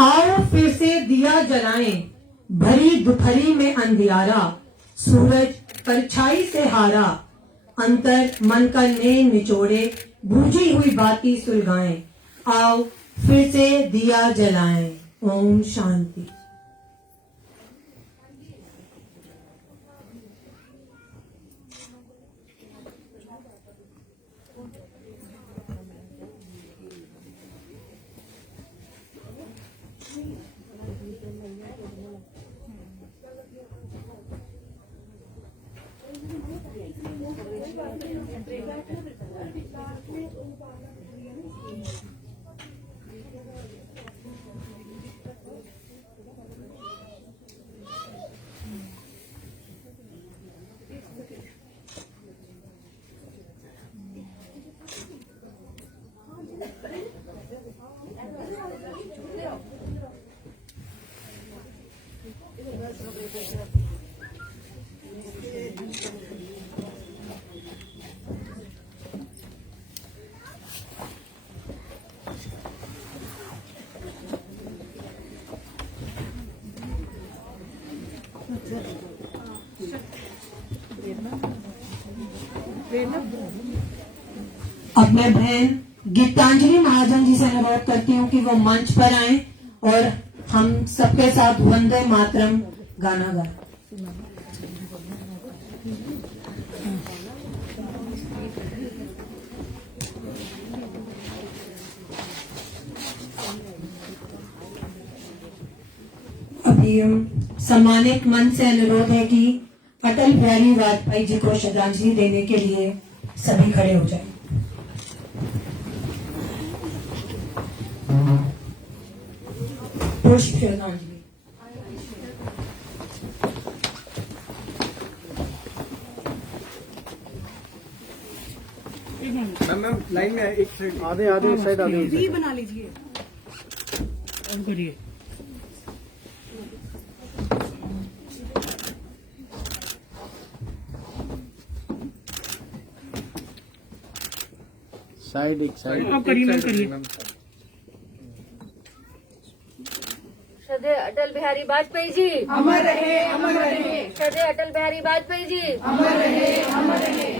आओ फिर से दिया जलाएं, भरी दोपहरी में अंधियारा, सूरज परछाई से हारा, अंतर मन का नैन निचोड़े, बूझी हुई बाती सुलगाएं, आओ फिर से दिया जलाएं। ओम शांति। अब मैं बहन गीतांजलि महाजन जी से अनुरोध करती हूँ कि वो मंच पर आए और हम सबके साथ वंदे मातरम गाना गाएं। अभी सम्मानित मंच से अनुरोध है कि अटल बिहारी वाजपेयी जी को श्रद्धांजलि देने के लिए सभी खड़े हो जाएं। पुष्प श्रद्धांजलि। मैम लाइन में एक साइड आधे आधे साइड आधे बना लीजिए। करिए। साइड एक साइड आप करिए मैम, करिए। श्रद्धेय अटल बिहारी वाजपेयी जी अमर रहे, अमर रहे। श्रद्धेय अटल बिहारी वाजपेयी जी अमर रहे, अमर रहे।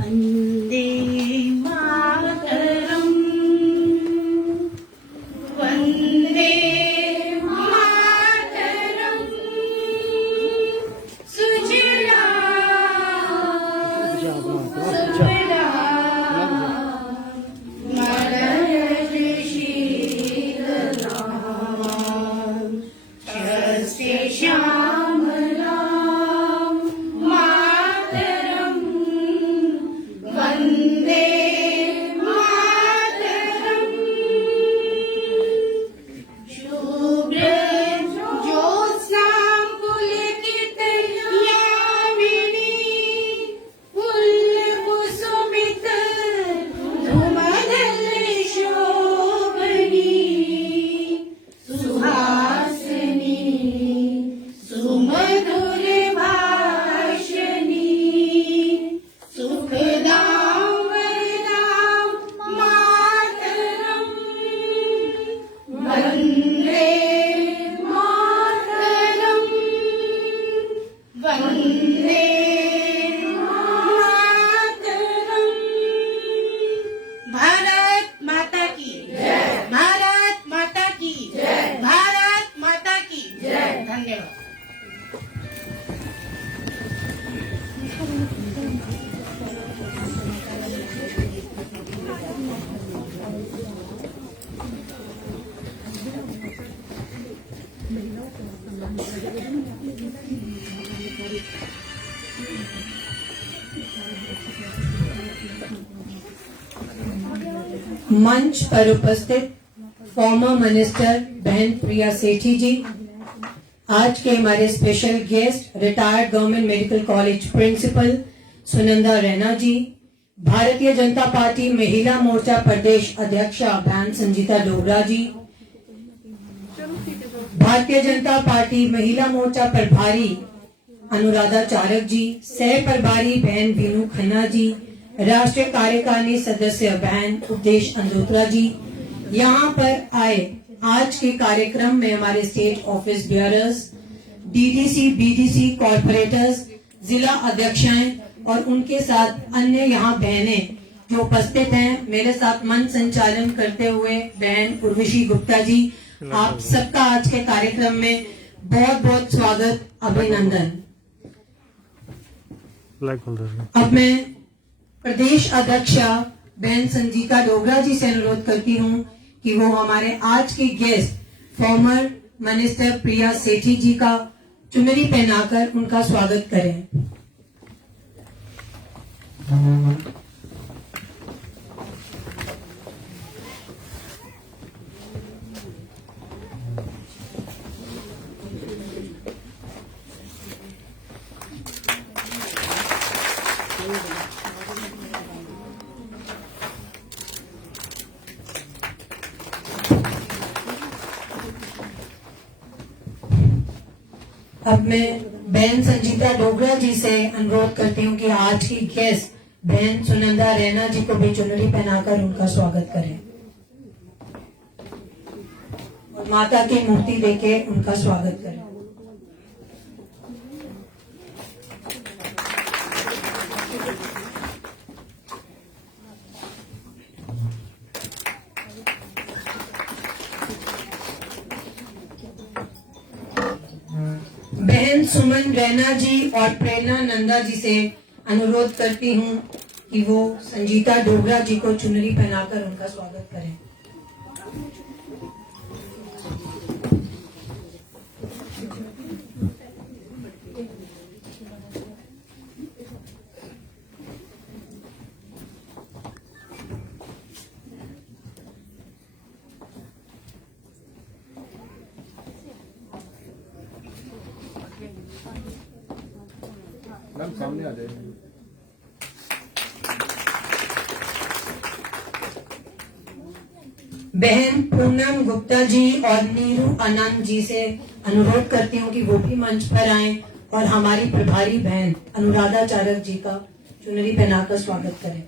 वंदे मातरम, वंदे मातरम, सुजला सुफला मलयज शीतलाम, शस्ते श्यामलाम मातरम, वंदे मातरम। शुभ्र ज्योत्स्नां पुलकित यामिनी, पुल्लकुसुमित धूमधल शोभनी, सुहासिनी सुमधुर भाषिणी, सुखदां वरदां मातरम, वंदे मातरम, वंदे मातरम। भारत माता की जय, भारत माता की जय, भारत माता की जय। धन्यवाद। मंच पर उपस्थित फॉर्मर मिनिस्टर बहन प्रिया सेठी जी, आज के हमारे special guest retired government medical college principal Sunanda Raina ji, Bharatiya Janata party महिला मोर्चा प्रदेश अध्यक्षा बहन संजीता डोगरा जी, भारतीय जनता पार्टी महिला मोर्चा प्रभारी अनुराधा चारक जी, सह प्रभारी बहन वीनू खन्ना जी, राष्ट्रीय कार्यकारिणी सदस्य बहन उपदेश अंदोत्रा जी, यहाँ पर आए आज के कार्यक्रम में हमारे state office bearers, DDC, BDC, corporators, जिला अध्यक्षाएं और उनके साथ अन्य यहाँ बहनें जो उपस्थित हैं। मेरे साथ मंच संचालन करते हुए बहन उर्वशी गुप्ता जी, आप सबका आज के कार्यक्रम में बहुत बहुत स्वागत, अभिनंदन। अब मैं प्रदेश अध्यक्षा बहन संजीता डोगरा जी से अनुरोध करती हूँ कि वो हमारे आज के गेस्ट फॉर्मर मिनिस्टर प्रिया सेठी जी का चुनरी पहनाकर उनका स्वागत करें। अब मैं बहन संजीता डोगरा जी से अनुरोध करती हूँ कि आज की गेस्ट बहन सुनंदा रैना जी को भी चुनरी पहनाकर उनका स्वागत करें और माता की मूर्ति देके उनका स्वागत करें। बहन सुमन रैना जी और प्रेरणा नंदा जी से अनुरोध करती हूँ कि वो संजीता डोगरा जी को चुनरी पहनाकर उनका स्वागत करें। मैम सामने आ जाए। बहन पूनम गुप्ता जी और नीरू आनंद जी से अनुरोध करती हूँ कि वो भी मंच पर आएं और हमारी प्रभारी बहन अनुराधा चारक जी का चुनरी पहनाकर स्वागत करें।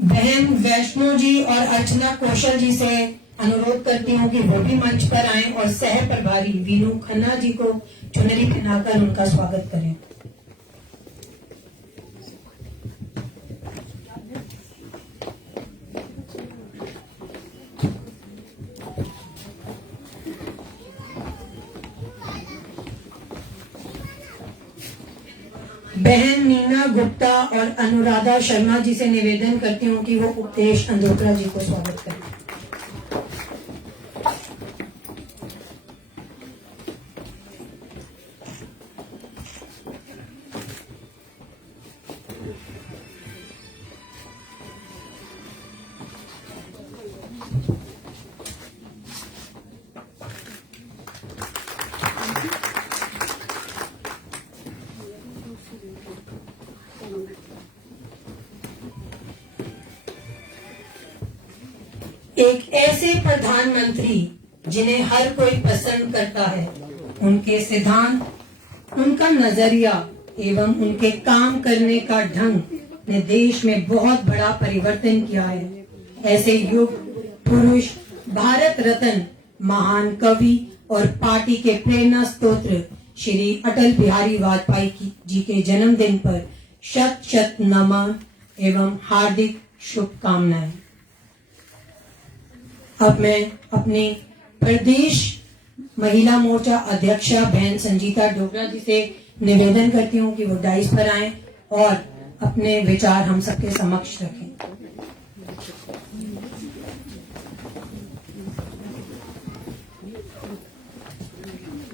बहन वैष्णो जी और अर्चना कौशल जी से अनुरोध करती हूँ कि वो भी मंच पर आएं और सह प्रभारी वीनू खन्ना जी को चुनरी पहनाकर उनका स्वागत करें। बहन मीना गुप्ता और अनुराधा शर्मा जी से निवेदन करती हूँ कि वो उपदेश अंदोत्रा जी को स्वागत करें। एक ऐसे प्रधानमंत्री जिन्हें हर कोई पसंद करता है, उनके सिद्धांत, उनका नजरिया एवं उनके काम करने का ढंग ने देश में बहुत बड़ा परिवर्तन किया है। ऐसे युग पुरुष, भारत रत्न, महान कवि और पार्टी के प्रेरणा स्त्रोत्र श्री अटल बिहारी वाजपेयी जी के जन्मदिन पर शत शत नमन एवं हार्दिक शुभकामनाएं। अब मैं अपनी प्रदेश महिला मोर्चा अध्यक्षा बहन संजीता डोगरा जी से निवेदन करती हूँ कि वो डाइस पर आएं और अपने विचार हम सबके समक्ष रखें।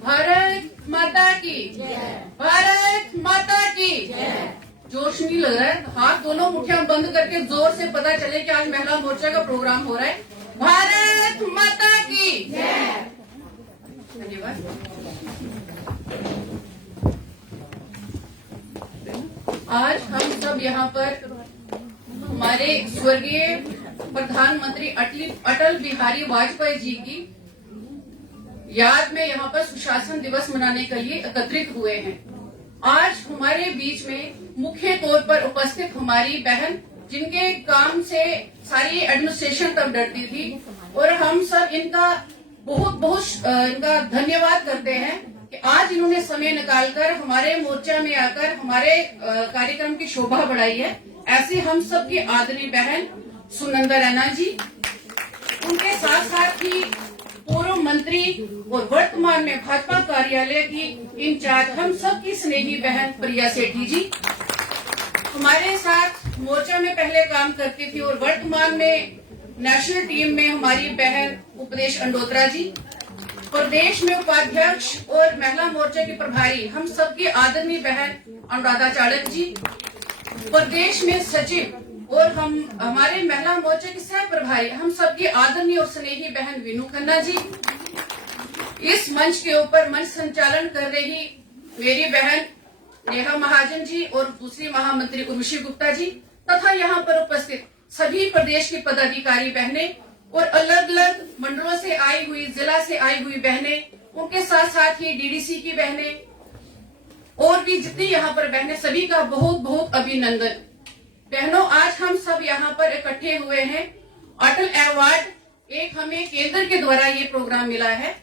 भारत माता की भारत माता की जोश नहीं लग रहा है, हाथ दोनों मुठ्ठियां बंद करके जोर से पता चले कि आज महिला मोर्चा का प्रोग्राम हो रहा है। भारत माता की धन्यवाद। आज हम सब यहाँ पर हमारे स्वर्गीय प्रधानमंत्री अटल बिहारी वाजपेयी जी की याद में यहाँ पर सुशासन दिवस मनाने के लिए एकत्रित हुए हैं। आज हमारे बीच में मुख्य तौर पर उपस्थित हमारी बहन, जिनके काम से सारी एडमिनिस्ट्रेशन तब डरती थी, और हम सब इनका बहुत इनका धन्यवाद करते हैं कि आज इन्होंने समय निकालकर हमारे मोर्चा में आकर हमारे कार्यक्रम की शोभा बढ़ाई है। ऐसे हम सब की आदरणीय बहन सुनंदा रैना जी, उनके साथ साथ ही पूर्व मंत्री और वर्तमान में भाजपा कार्यालय की इंचार्ज हम सब की स्नेही बहन प्रिया सेठी जी, हमारे साथ मोर्चा में पहले काम करती थी और वर्तमान में नेशनल टीम में हमारी बहन उपदेश अंडोत्रा जी, प्रदेश में उपाध्यक्ष और महिला मोर्चा की प्रभारी हम सबकी आदरणीय बहन अनुराधा चाणक्य जी, प्रदेश में सचिव और हमारे महिला मोर्चा के सह प्रभारी हम सबकी आदरणीय और स्नेही बहन वीनू खन्ना जी, इस मंच के ऊपर मंच संचालन कर रही मेरी बहन नेहा महाजन जी और दूसरी महामंत्री उर्वशी गुप्ता जी, तथा यहाँ पर उपस्थित सभी प्रदेश की पदाधिकारी बहनें और अलग अलग मंडलों से आई हुई, जिला से आई हुई बहनें, उनके साथ साथ ही डीडीसी की बहनें और भी जितनी यहाँ पर बहनें, सभी का बहुत अभिनंदन। बहनों, आज हम सब यहाँ पर इकट्ठे हुए हैं। अटल अवार्ड एक हमें केंद्र के द्वारा ये प्रोग्राम मिला है।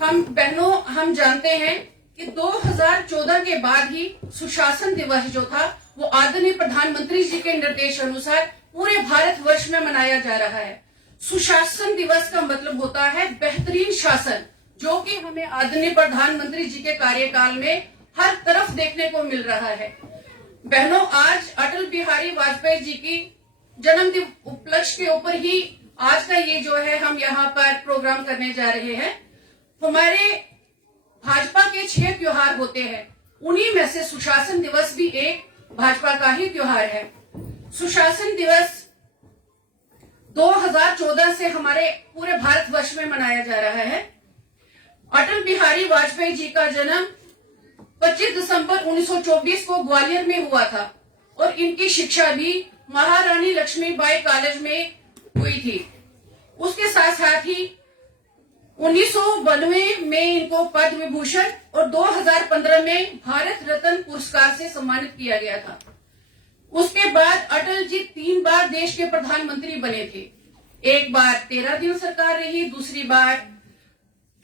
हम जानते हैं कि 2014 के बाद ही सुशासन दिवस जो था वो आदरणीय प्रधानमंत्री जी के निर्देश अनुसार पूरे भारतवर्ष में मनाया जा रहा है। सुशासन दिवस का मतलब होता है बेहतरीन शासन, जो कि हमें आदरणीय प्रधानमंत्री जी के कार्यकाल में हर तरफ देखने को मिल रहा है। बहनों, आज अटल बिहारी वाजपेयी जी की जन्म दिवस उपलक्ष्य के ऊपर ही आज का ये जो है हम यहाँ पर प्रोग्राम करने जा रहे हैं। हमारे भाजपा के 6 त्योहार होते हैं, उन्हीं में से सुशासन दिवस भी एक भाजपा का ही त्योहार है। सुशासन दिवस 2014 से हमारे पूरे भारतवर्ष में मनाया जा रहा है। अटल बिहारी वाजपेयी जी का जन्म 25 दिसंबर 1924 को ग्वालियर में हुआ था और इनकी शिक्षा भी महारानी लक्ष्मीबाई कॉलेज में हुई थी। उसके साथ साथ ही 1992 में इनको पद्म विभूषण और 2015 में भारत रत्न पुरस्कार से सम्मानित किया गया था। उसके बाद अटल जी 3 बार देश के प्रधानमंत्री बने थे। एक बार 13 दिन सरकार रही, दूसरी बार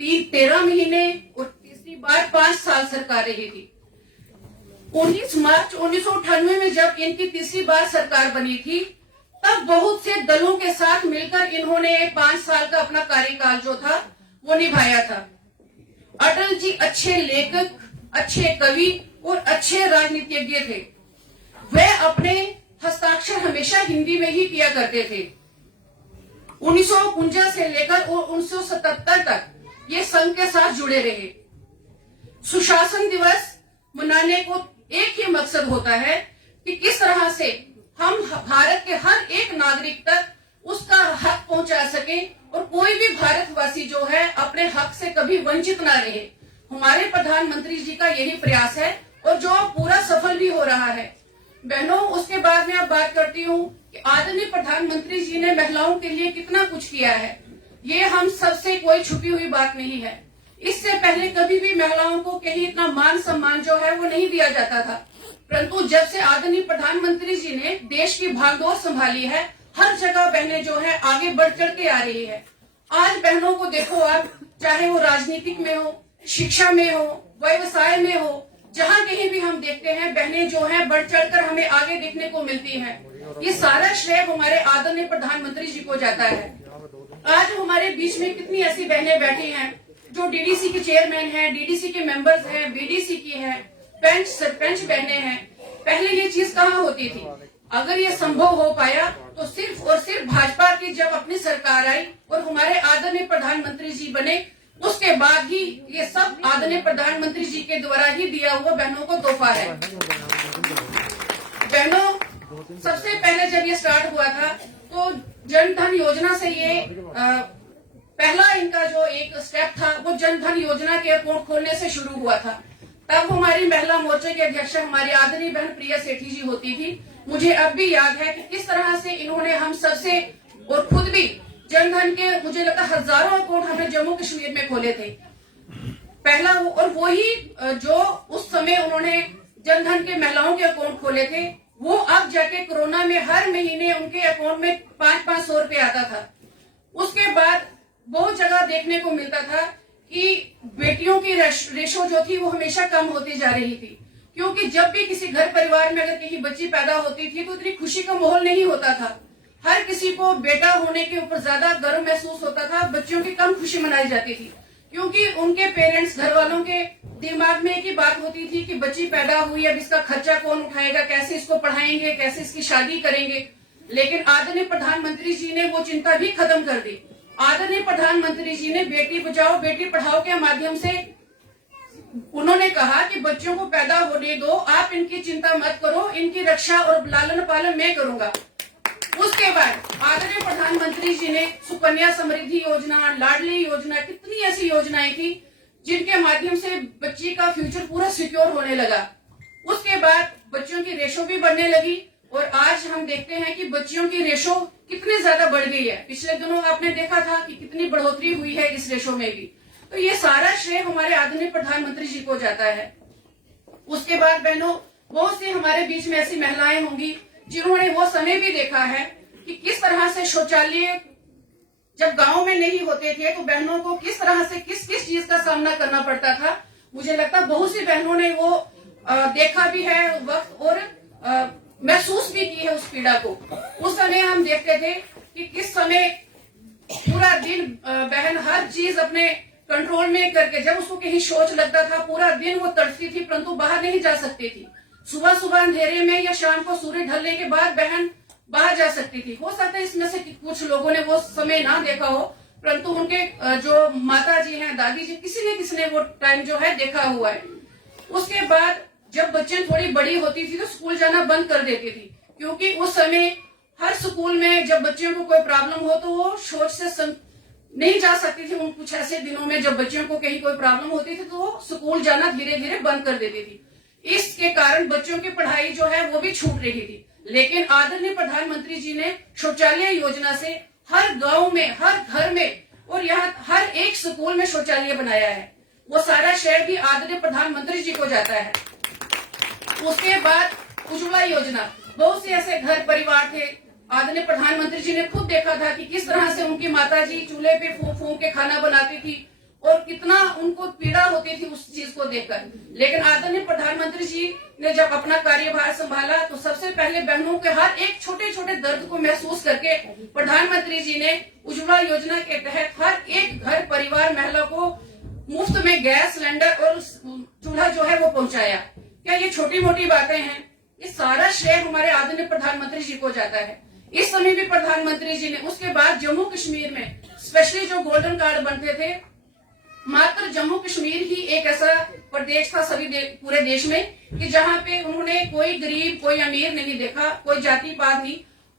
13 महीने और तीसरी बार 5 साल सरकार रही थी। 19 मार्च 1998 में जब इनकी तीसरी बार सरकार बनी थी, तब बहुत से दलों के साथ मिलकर इन्होंने 5 साल का अपना कार्यकाल जो था वो निभाया था। अटल जी अच्छे लेखक, अच्छे कवि और अच्छे राजनीतिज्ञ थे। वे अपने हस्ताक्षर हमेशा हिंदी में ही किया करते थे। 1949 से लेकर और 1977 तक ये संघ के साथ जुड़े रहे। सुशासन दिवस मनाने को एक ही मकसद होता है कि किस तरह से हम भारत के हर एक नागरिक तक उसका हक पहुंचा सके और कोई भी भारतवासी जो है अपने हक से कभी वंचित ना रहे। हमारे प्रधानमंत्री जी का यही प्रयास है और जो पूरा सफल भी हो रहा है। बहनों, उसके बाद में अब बात करती हूँ कि आदरणीय प्रधानमंत्री जी ने महिलाओं के लिए कितना कुछ किया है। ये हम सबसे कोई छुपी हुई बात नहीं है। इससे पहले कभी भी महिलाओं को कहीं इतना मान सम्मान जो है वो नहीं दिया जाता था, परंतु जब से आदरणीय प्रधानमंत्री जी ने देश की भागदौड़ संभाली है, हर जगह बहनें जो है आगे बढ़ चढ़ के आ रही है। आज बहनों को देखो आप, चाहे वो राजनीतिक में हो, शिक्षा में हो, व्यवसाय में हो, जहाँ कहीं भी हम देखते हैं बहनें जो हैं बढ़ चढ़कर हमें आगे देखने को मिलती हैं। ये सारा श्रेय हमारे आदरणीय प्रधानमंत्री जी को जाता है। आज हमारे बीच में कितनी ऐसी बहनें बैठी हैं जो डीडीसी के चेयरमैन हैं, डीडीसी के मेंबर्स हैं, बीडीसी की हैं, पेंच सरपंच बहने हैं, पहले ये चीज कहाँ होती थी। अगर ये संभव हो पाया तो सिर्फ और सिर्फ भाजपा की जब अपनी सरकार आई और हमारे आदरणीय प्रधानमंत्री जी बने, उसके बाद ही ये सब आदरणीय प्रधानमंत्री जी के द्वारा ही दिया हुआ बहनों को तोहफा है। बहनों, सबसे पहले जब ये स्टार्ट हुआ था तो जन धन योजना से ये पहला इनका जो एक स्टेप था वो जन धन योजना के अकाउंट खोलने से शुरू हुआ था। तब हमारी महिला मोर्चे के अध्यक्ष हमारी आदरणीय बहन प्रिया सेठी जी होती थी। मुझे अब भी याद है कि किस तरह से इन्होंने हम सबसे और खुद भी जन धन के मुझे लगता हजारों अकाउंट हमने जम्मू कश्मीर में खोले थे। पहला और वही जो उस समय उन्होंने जन धन के महिलाओं के अकाउंट खोले थे, वो अब जाके कोरोना में हर महीने उनके अकाउंट में 500-500 रुपए आता था। उसके बाद बहुत जगह देखने को मिलता था कि बेटियों की रेशो जो थी वो हमेशा कम होती जा रही थी, क्योंकि जब भी किसी घर परिवार में अगर कहीं बच्ची पैदा होती थी तो इतनी खुशी का माहौल नहीं होता था। हर किसी को बेटा होने के ऊपर ज्यादा गर्व महसूस होता था, बच्चियों की कम खुशी मनाई जाती थी, क्योंकि उनके पेरेंट्स घर वालों के दिमाग में एक ही बात होती थी कि बच्ची पैदा हुई, अब इसका खर्चा कौन उठाएगा, कैसे इसको पढ़ाएंगे, कैसे इसकी शादी करेंगे। लेकिन आदरणीय प्रधानमंत्री जी ने वो चिंता भी खत्म कर दी। आदरणीय प्रधानमंत्री जी ने बेटी बचाओ बेटी पढ़ाओ के माध्यम से उन्होंने कहा कि बच्चों को पैदा होने दो, आप इनकी चिंता मत करो, इनकी रक्षा और लालन पालन मैं करूंगा। उसके बाद आदरणीय प्रधानमंत्री जी ने सुकन्या समृद्धि योजना, लाडली योजना, कितनी ऐसी योजनाएं थी जिनके माध्यम से बच्ची का फ्यूचर पूरा सिक्योर होने लगा। उसके बाद बच्चों की रेशो भी बढ़ने लगी और आज हम देखते हैं कि बच्चियों की रेशो कितनी ज्यादा बढ़ गई है। पिछले दिनों आपने देखा था कि कितनी बढ़ोतरी हुई है इस रेशो में भी। तो ये सारा श्रेय हमारे आदरणीय प्रधानमंत्री जी को जाता है। उसके बाद बहनों, बहुत सी हमारे बीच में ऐसी महिलाएं होंगी जिन्होंने वो समय भी देखा है कि किस तरह से शौचालय जब गांव में नहीं होते थे तो बहनों को किस तरह से किस किस चीज का सामना करना पड़ता था। मुझे लगता है बहुत सी बहनों ने वो देखा भी है वक्त और महसूस भी की है उस पीड़ा को। उस समय हम देखते थे कि किस समय पूरा दिन बहन हर चीज अपने कंट्रोल में करके, जब उसको कहीं शौच लगता था पूरा दिन वो तड़पती थी परंतु बाहर नहीं जा सकती थी। सुबह सुबह अंधेरे में या शाम को सूर्य ढलने के बाद बहन बाहर जा सकती थी। हो सकता है इसमें से कुछ लोगों ने वो समय ना देखा हो, परंतु उनके जो माता जी हैं, दादी जी, किसी ने वो टाइम जो है देखा हुआ है। उसके बाद जब बच्चे थोड़ी बड़ी होती थी तो स्कूल जाना बंद कर देती थी, क्योंकि उस समय हर स्कूल में जब बच्चों को कोई प्रॉब्लम हो तो वो शौच से नहीं जा सकती थी। उन कुछ ऐसे दिनों में जब बच्चों को कहीं कोई प्रॉब्लम होती थी तो वो स्कूल जाना धीरे धीरे बंद कर देती थी। इसके कारण बच्चों की पढ़ाई जो है वो भी छूट रही थी। लेकिन आदरणीय प्रधानमंत्री जी ने शौचालय योजना से हर गांव में, हर घर में और यहाँ हर एक स्कूल में शौचालय बनाया है। वो सारा श्रेय भी आदरणीय प्रधानमंत्री जी को जाता है। उसके बाद उज्ज्वला योजना, बहुत से ऐसे घर परिवार थे, आदरणीय प्रधानमंत्री जी ने खुद देखा था कि किस तरह से उनकी माताजी चूल्हे पे फूंक फूंक के खाना बनाती थी और कितना उनको पीड़ा होती थी उस चीज को देखकर। लेकिन आदरणीय प्रधानमंत्री जी ने जब अपना कार्यभार संभाला तो सबसे पहले बहनों के हर एक छोटे छोटे दर्द को महसूस करके प्रधानमंत्री जी ने उज्ज्वला योजना के तहत हर एक घर परिवार महिला को मुफ्त में गैस सिलेंडर और चूल्हा जो है वो पहुंचाया। क्या ये छोटी मोटी बातें हैं? ये सारा श्रेय हमारे आदरणीय प्रधानमंत्री जी को जाता है। इस समय भी प्रधानमंत्री जी ने उसके बाद जम्मू कश्मीर में स्पेशली जो गोल्डन कार्ड बनते थे, मात्र जम्मू कश्मीर ही एक ऐसा प्रदेश था सभी पूरे देश में कि जहाँ पे उन्होंने कोई गरीब कोई अमीर नहीं देखा, कोई जाति पात नहीं,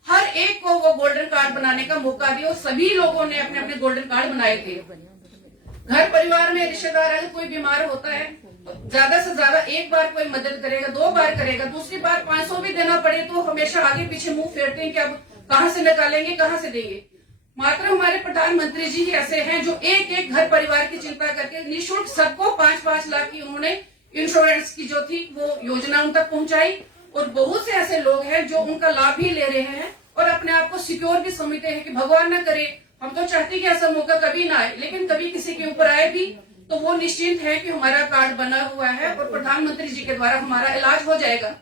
हर एक को वो गोल्डन कार्ड बनाने का मौका दिया और सभी लोगों ने अपने अपने गोल्डन कार्ड बनाए थे। घर परिवार में रिश्तेदार अगर कोई बीमार होता है ज्यादा से ज्यादा एक बार कोई मदद करेगा, 2 बार करेगा, दूसरी बार 500 भी देना पड़े तो हमेशा आगे पीछे मुंह फेरते हैं कि अब कहाँ से निकालेंगे, कहाँ से देंगे। मात्र हमारे प्रधानमंत्री जी ही ऐसे हैं जो एक एक घर परिवार की चिंता करके निःशुल्क सबको 5-5 लाख की उन्होंने इंश्योरेंस की जो थी वो योजना उन तक पहुंचाई। और बहुत से ऐसे लोग हैं जो उनका लाभ भी ले रहे हैं और अपने आप को सिक्योर भी समझते हैं कि भगवान न करे, हम तो चाहते हैं कि ऐसा मौका कभी ना आए, लेकिन कभी किसी के ऊपर आए भी तो वो निश्चिंत है कि हमारा कार्ड बना हुआ है और प्रधानमंत्री जी के द्वारा हमारा इलाज हो जाएगा।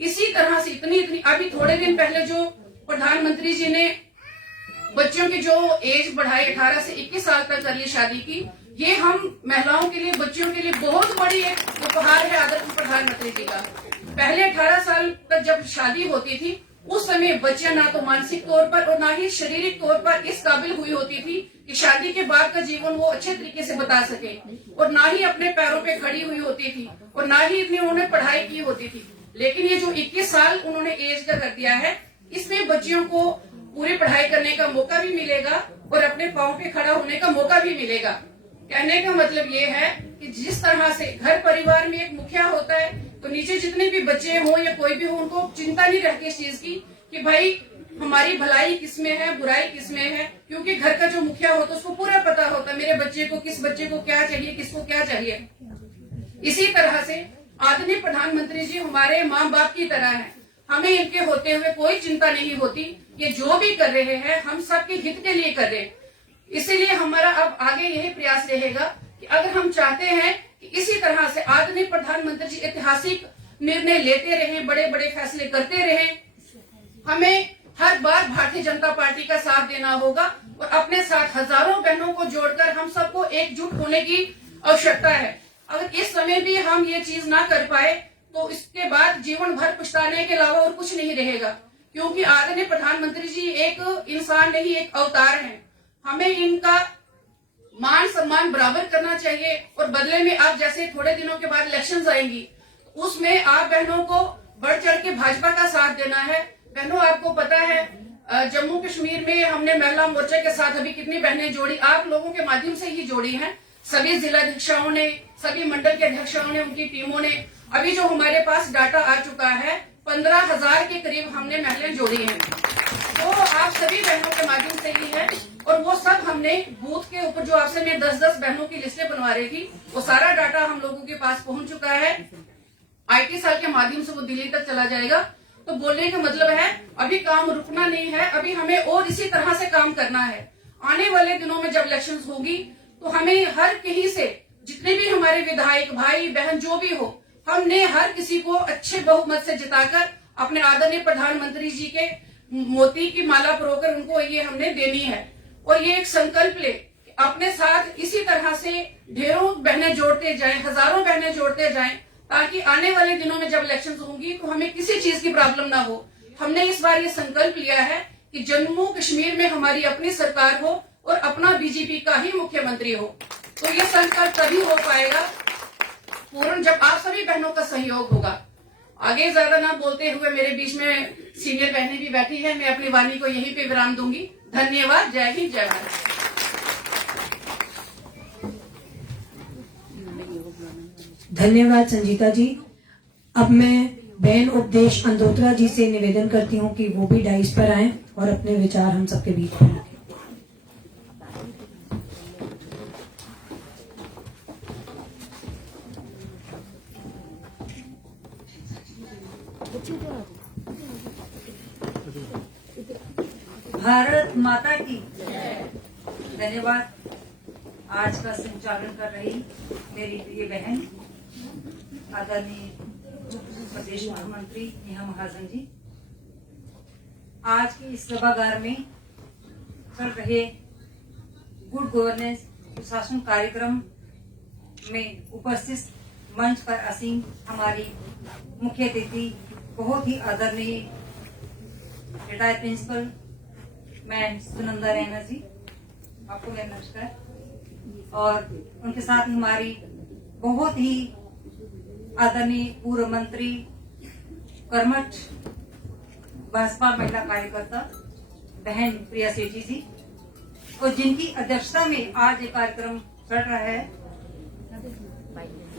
इसी तरह से इतनी अभी थोड़े दिन पहले जो प्रधानमंत्री जी ने बच्चों की जो एज बढ़ाई 18 से 21 साल तक कर ली शादी की, ये हम महिलाओं के लिए, बच्चियों के लिए बहुत बड़ी एक उपहार है आदरणीय प्रधानमंत्री जी का। पहले 18 साल तक जब शादी होती थी उस समय बच्चियां ना तो मानसिक तौर पर और ना ही शारीरिक तौर पर इस काबिल हुई होती थी कि शादी के बाद का जीवन वो अच्छे तरीके से बता सके, और ना ही अपने पैरों पे खड़ी हुई होती थी, और ना ही इतनी उन्होंने पढ़ाई की होती थी। लेकिन ये जो 21 साल उन्होंने एज का कर दिया है, इसमें बच्चियों को पूरी पढ़ाई करने का मौका भी मिलेगा और अपने पांव पे खड़ा होने का मौका भी मिलेगा। कहने का मतलब ये है कि जिस तरह से घर परिवार में एक मुखिया होता है, तो नीचे जितने भी बच्चे हों या कोई भी हो, उनको चिंता नहीं रहती इस चीज की कि भाई हमारी भलाई किसमें है, बुराई किसमें है, क्योंकि घर का जो मुखिया होता है उसको पूरा पता होता है मेरे बच्चे को, किस बच्चे को क्या चाहिए, किसको क्या चाहिए। इसी तरह से आदरणीय प्रधानमंत्री जी हमारे माँ बाप की तरह हैं। हमें इनके होते हुए कोई चिंता नहीं होती। ये जो भी कर रहे हैं हम सबके हित के लिए कर रहे हैं। इसीलिए हमारा अब आगे यही प्रयास रहेगा कि अगर हम चाहते हैं कि इसी तरह से आदरणीय प्रधानमंत्री जी ऐतिहासिक निर्णय लेते रहें, बड़े बड़े फैसले करते रहें, हमें हर बार भारतीय जनता पार्टी का साथ देना होगा और अपने साथ हजारों बहनों को जोड़कर हम सबको एकजुट होने की आवश्यकता है। अगर इस समय भी हम ये चीज ना कर पाए तो इसके बाद जीवन भर पछताने के अलावा और कुछ नहीं रहेगा, क्योंकि आदरणीय प्रधानमंत्री जी एक इंसान नहीं, एक अवतार हैं। हमें इनका मान सम्मान बराबर करना चाहिए और बदले में आप जैसे थोड़े दिनों के बाद इलेक्शंस आएंगी, उसमें आप बहनों को बढ़ चढ़ के भाजपा का साथ देना है। बहनों आपको पता है जम्मू कश्मीर में हमने महिला मोर्चा के साथ अभी कितनी बहनें जोड़ी, आप लोगों के माध्यम से ही जोड़ी हैं। सभी जिलाध्यक्षाओं ने, सभी मंडल के अध्यक्षों ने, उनकी टीमों ने, अभी जो हमारे पास डाटा आ चुका है 15,000 के करीब हमने महिलाएं जोड़ी हैं। तो आप सभी बहनों के माध्यम से ही है, और वो सब हमने बूथ के ऊपर जो आपसे मैं 10-10 बहनों की लिस्टें बनवा रही थी, वो सारा डाटा हम लोगों के पास पहुंच चुका है। IT सेल के माध्यम से वो दिल्ली तक चला जाएगा। तो बोलने का मतलब है अभी काम रुकना नहीं है, अभी हमें और इसी तरह से काम करना है। आने वाले दिनों में जब इलेक्शंस होगी तो हमें हर कहीं से जितने भी हमारे विधायक भाई बहन जो भी हो, हमने हर किसी को अच्छे बहुमत से जिताकर अपने आदरणीय प्रधानमंत्री जी के मोती की माला परोकर उनको ये हमने देनी है। और ये एक संकल्प ले कि अपने साथ इसी तरह से ढेरों बहनें जोड़ते जाएं, हजारों बहनें जोड़ते जाएं, ताकि आने वाले दिनों में जब इलेक्शंस होंगी तो हमें किसी चीज की प्रॉब्लम ना हो। हमने इस बार ये संकल्प लिया है कि जम्मू कश्मीर में हमारी अपनी सरकार हो और अपना बीजेपी का ही मुख्यमंत्री हो। तो ये संकल्प तभी हो पाएगा पूर्ण जब आप सभी बहनों का सहयोग होगा। आगे ज्यादा ना बोलते हुए मेरे बीच में सीनियर बहनें भी बैठी है, मैं अपनी वाणी को यहीं पे विराम दूंगी। धन्यवाद। जय हिंद, जय भारत। धन्यवाद संजीता जी। अब मैं बहन उपदेश अंदोत्रा जी से निवेदन करती हूँ कि वो भी डाइस पर आएं और अपने विचार हम सबके बीच में रखें। भारत माता की धन्यवाद। आज का संचालन कर रही मेरी प्रिय बहन आदरणीय प्रदेश महामंत्री नेहा महाजन जी, आज के इस सभागार में चल रहे गुड गवर्नेंस सुशासन कार्यक्रम में उपस्थित मंच पर असीम हमारी मुख्य अतिथि बहुत ही आदरणीय retired principal ma'am Sunanda Raina ji, आपको मेरा नमस्कार। और उनके साथ ही हमारी बहुत ही आदरणीय पूर्व मंत्री कर्मठ भाजपा महिला कार्यकर्ता बहन प्रिया सेठी जी, और जिनकी अध्यक्षता में आज ये कार्यक्रम चल रहा है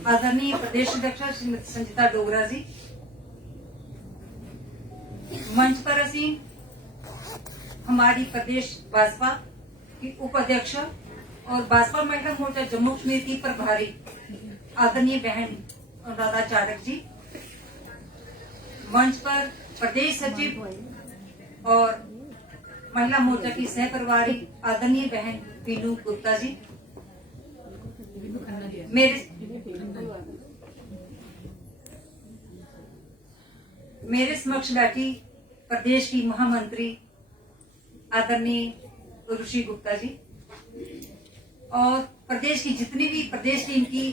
आदरणीय प्रदेश अध्यक्षा श्रीमती संजीता डोगरा जी। मंच पर असीम हमारी प्रदेश भाजपा की उपाध्यक्ष और भाजपा महिला मोर्चा जम्मू कश्मीर की प्रभारी आदरणीय बहन अनुराधा चाड़क जी। मंच पर प्रदेश सचिव और महिला मोर्चा की सह प्रभारी आदरणीय बहन पीनू गुप्ता जी। मेरे समक्ष बैठी प्रदेश की महामंत्री आदरणीय ऋषि गुप्ता जी, और प्रदेश की जितनी भी प्रदेश की इनकी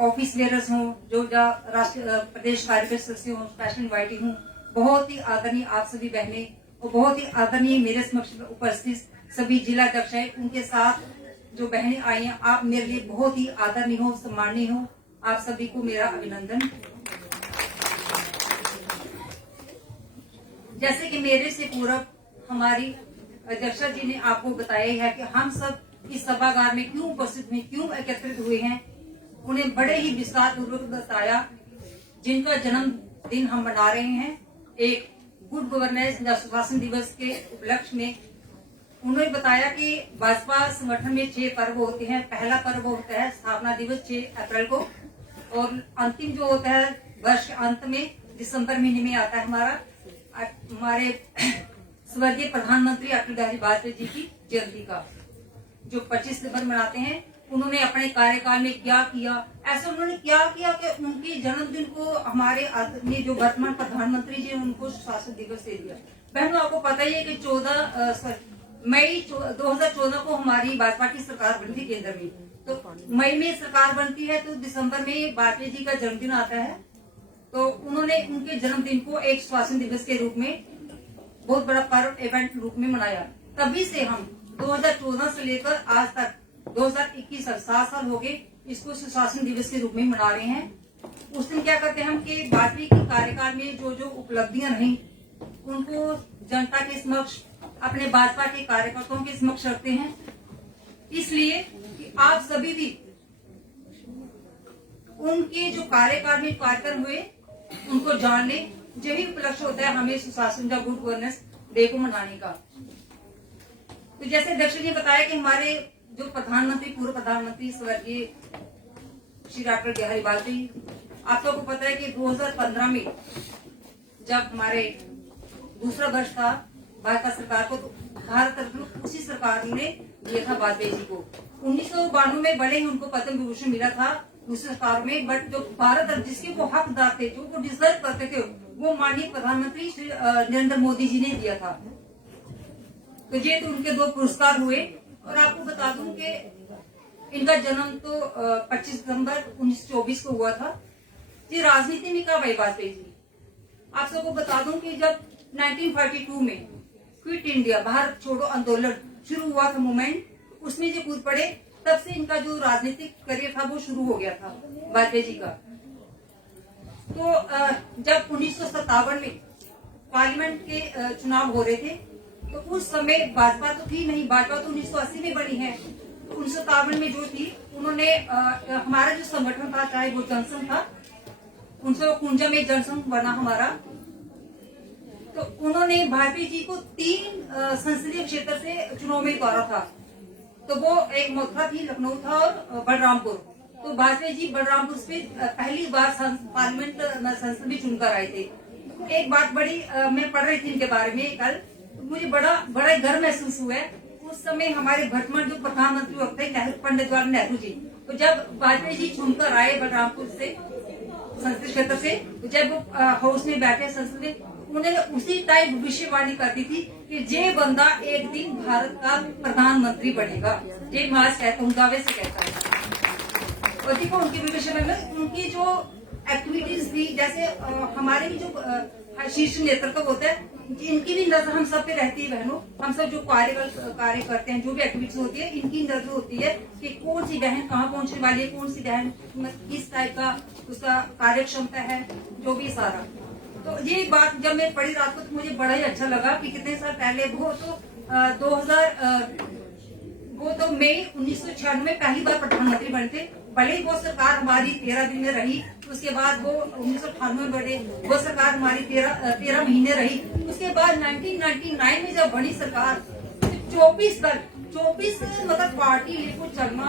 ऑफिस बेयरर्स हों, जो राष्ट्रीय प्रदेश कार्यकारिणी सदस्य हों, स्पेशल इन्वाइटी हूँ, बहुत ही आदरणीय आप सभी बहनें और बहुत ही आदरणीय मेरे समक्ष उपस्थित सभी जिला अध्यक्ष हैं, उनके साथ जो बहनें आई हैं, आप मेरे लिए बहुत ही आदरणीय हो, सम्माननीय हो। आप सभी को मेरा अभिनंदन। जैसे कि मेरे से पूर्व हमारी अध्यक्षा जी ने आपको बताया है कि हम सब इस सभागार में क्यों उपस्थित हुए, क्यों एकत्रित हुए हैं, उन्हें बड़े ही विस्तार पूर्वक बताया। जिनका जन्मदिन हम मना रहे हैं एक गुड गवर्नेंस या सुशासन दिवस के उपलक्ष्य में, उन्होंने बताया कि भाजपा संगठन में 6 पर्व होते हैं। पहला पर्व होता है स्थापना दिवस 6 अप्रैल को, और अंतिम जो होता है वर्ष के अंत में दिसंबर महीने में आता है हमारे स्वर्गीय प्रधानमंत्री अटल बिहारी वाजपेयी जी की जयंती का, जो 25 सितंबर मनाते हैं। उन्होंने अपने कार्यकाल में क्या किया, ऐसा उन्होंने क्या किया कि उनके जन्मदिन को हमारे आदरणीय जो वर्तमान प्रधानमंत्री जी उनको सुशासन दिवस दे दिया। बहनों, आपको पता ही है कि 14 मई 2014 को हमारी भाजपा की सरकार बनी थी केंद्र में। तो मई में सरकार बनती है तो दिसंबर में वाजपेयी जी का जन्मदिन आता है। तो उन्होंने उनके जन्मदिन को एक सुशासन दिवस के रूप में बहुत बड़ा पर्व इवेंट रूप में मनाया। तभी से हम 2014 से लेकर आज तक 2021 7 साल हो गए इसको सुशासन दिवस के रूप में मना रहे हैं। उस दिन क्या करते हैं हम कि वाजपेयी के कार्यकाल में जो जो उपलब्धियां रही उनको जनता के समक्ष, अपने भाजपा के कार्यकर्ताओं के समक्ष रखते हैं, इसलिए कि आप सभी भी उनके जो कार्यकाल में कार्यक्रम हुए उनको जान ले। यही उपलक्ष्य होता है हमें सुशासन या गुड गवर्नेंस डे को मनाने का। तो जैसे अध्यक्ष जी ने बताया कि हमारे जो प्रधानमंत्री, पूर्व प्रधानमंत्री स्वर्गीय श्री डॉक्टर बिहारी वाजपेयी, आप सबको पता है कि 2015 में जब हमारे दूसरा वर्ष था भाजपा सरकार को, तो भारत रत्न उसी सरकार ने दिया था वाजपेयी जी को। 1992 में भले ही उनको पद्म विभूषण मिला था दूसरी सरकार में, बट जो भारत रत्न जिसके वो हकदार थे, जो वो डिजर्व करते थे, वो माननीय प्रधानमंत्री श्री नरेंद्र मोदी जी ने दिया था। तो ये तो उनके 2 पुरस्कार हुए। और आपको बता दूं कि इनका जन्म तो 25 सितंबर 1924 को हुआ था। ये राजनीति में कब आई वाजपेयी जी? आप सबको बता दूं कि जब 1942 में क्विट इंडिया, भारत छोड़ो आंदोलन शुरू हुआ था मूवमेंट, उसमें जो कूद पड़े, तब से इनका जो राजनीतिक करियर था वो शुरू हो गया था वाजपेयी जी का। तो जब 1957 में पार्लियामेंट के चुनाव हो रहे थे, तो उस समय भाजपा तो थी नहीं, भाजपा तो 1980 में बनी है। तो 1957 में जो थी, उन्होंने हमारा जो संगठन था, चाहे वो जनसंघ था, उनसे कुंजा में जनसंघ बना हमारा। तो उन्होंने वाजपेयी जी को 3 संसदीय क्षेत्र से चुनाव में उतारा था। तो वो एक मथुरा थी, लखनऊ था और बलरामपुर। तो वाजपेयी जी बलरामपुर से पहली बार पार्लियामेंट संसद में चुनकर आए थे। एक बात बड़ी मैं पढ़ रही थी इनके बारे में कल, तो मुझे बड़ा गर्व महसूस हुआ है। उस समय हमारे वर्तमान जो प्रधानमंत्री वक्त थे पंडित जवाहरलाल नेहरू जी, तो जब वाजपेयी जी चुनकर आए बलरामपुर से संसदीय क्षेत्र से, तो जब वो हाउस में बैठे संसद में, उन्होंने उसी टाइम भविष्यवाणी करती थी कि ये बंदा एक दिन भारत का प्रधानमंत्री बनेगा। ये मास कहता हूँ, दावे से कहता है। और देखो उनकी भविष्यवाणी में उनकी जो एक्टिविटीज थी, जैसे हमारे भी जो शीर्ष नेतृत्व होता है, इनकी भी नजर हम सब पे रहती है बहनों। हम सब जो कार्य करते हैं, जो भी एक्टिविटीज होती है, इनकी नजर होती है कि कौन सी बहन कहाँ पहुंचने वाली है, कौन सी बहन किस टाइप का उसका कार्य क्षमता है, जो भी सारा। तो ये बात जब मैं पढ़ी रात को, तो मुझे बड़ा ही अच्छा लगा कि कितने साल पहले वो तो मई 1996 में पहली बार प्रधानमंत्री बने थे। भले ही वो सरकार हमारी 13 दिन में रही, उसके बाद वो 1998 में बने, वो सरकार हमारी 13 महीने रही। उसके बाद 1999 में जब बनी सरकार, 24 मतलब पार्टी लेकर चलना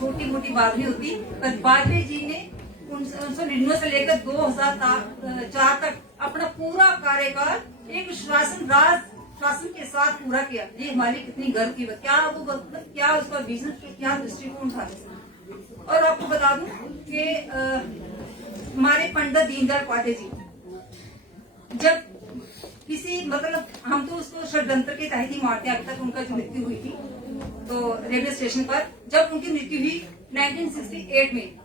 छोटी मोटी बात नहीं होती। पर वाजपेयी जी ने 1999 से लेकर 2004 तक अपना पूरा कार्यकाल एक शासन के साथ पूरा किया। ये हमारी कितनी गर्व की बात, क्या उसका विजन, क्या दृष्टिकोण था। और आपको बता दूं कि हमारे पंडित दीनदयाल उपाध्याय जी, जब किसी मतलब हम तो उसको षड्यंत्र के तहत ही मारते हैं, अब तक उनका जो मृत्यु हुई थी, तो रेलवे स्टेशन पर जब उनकी मृत्यु हुई 1968 में।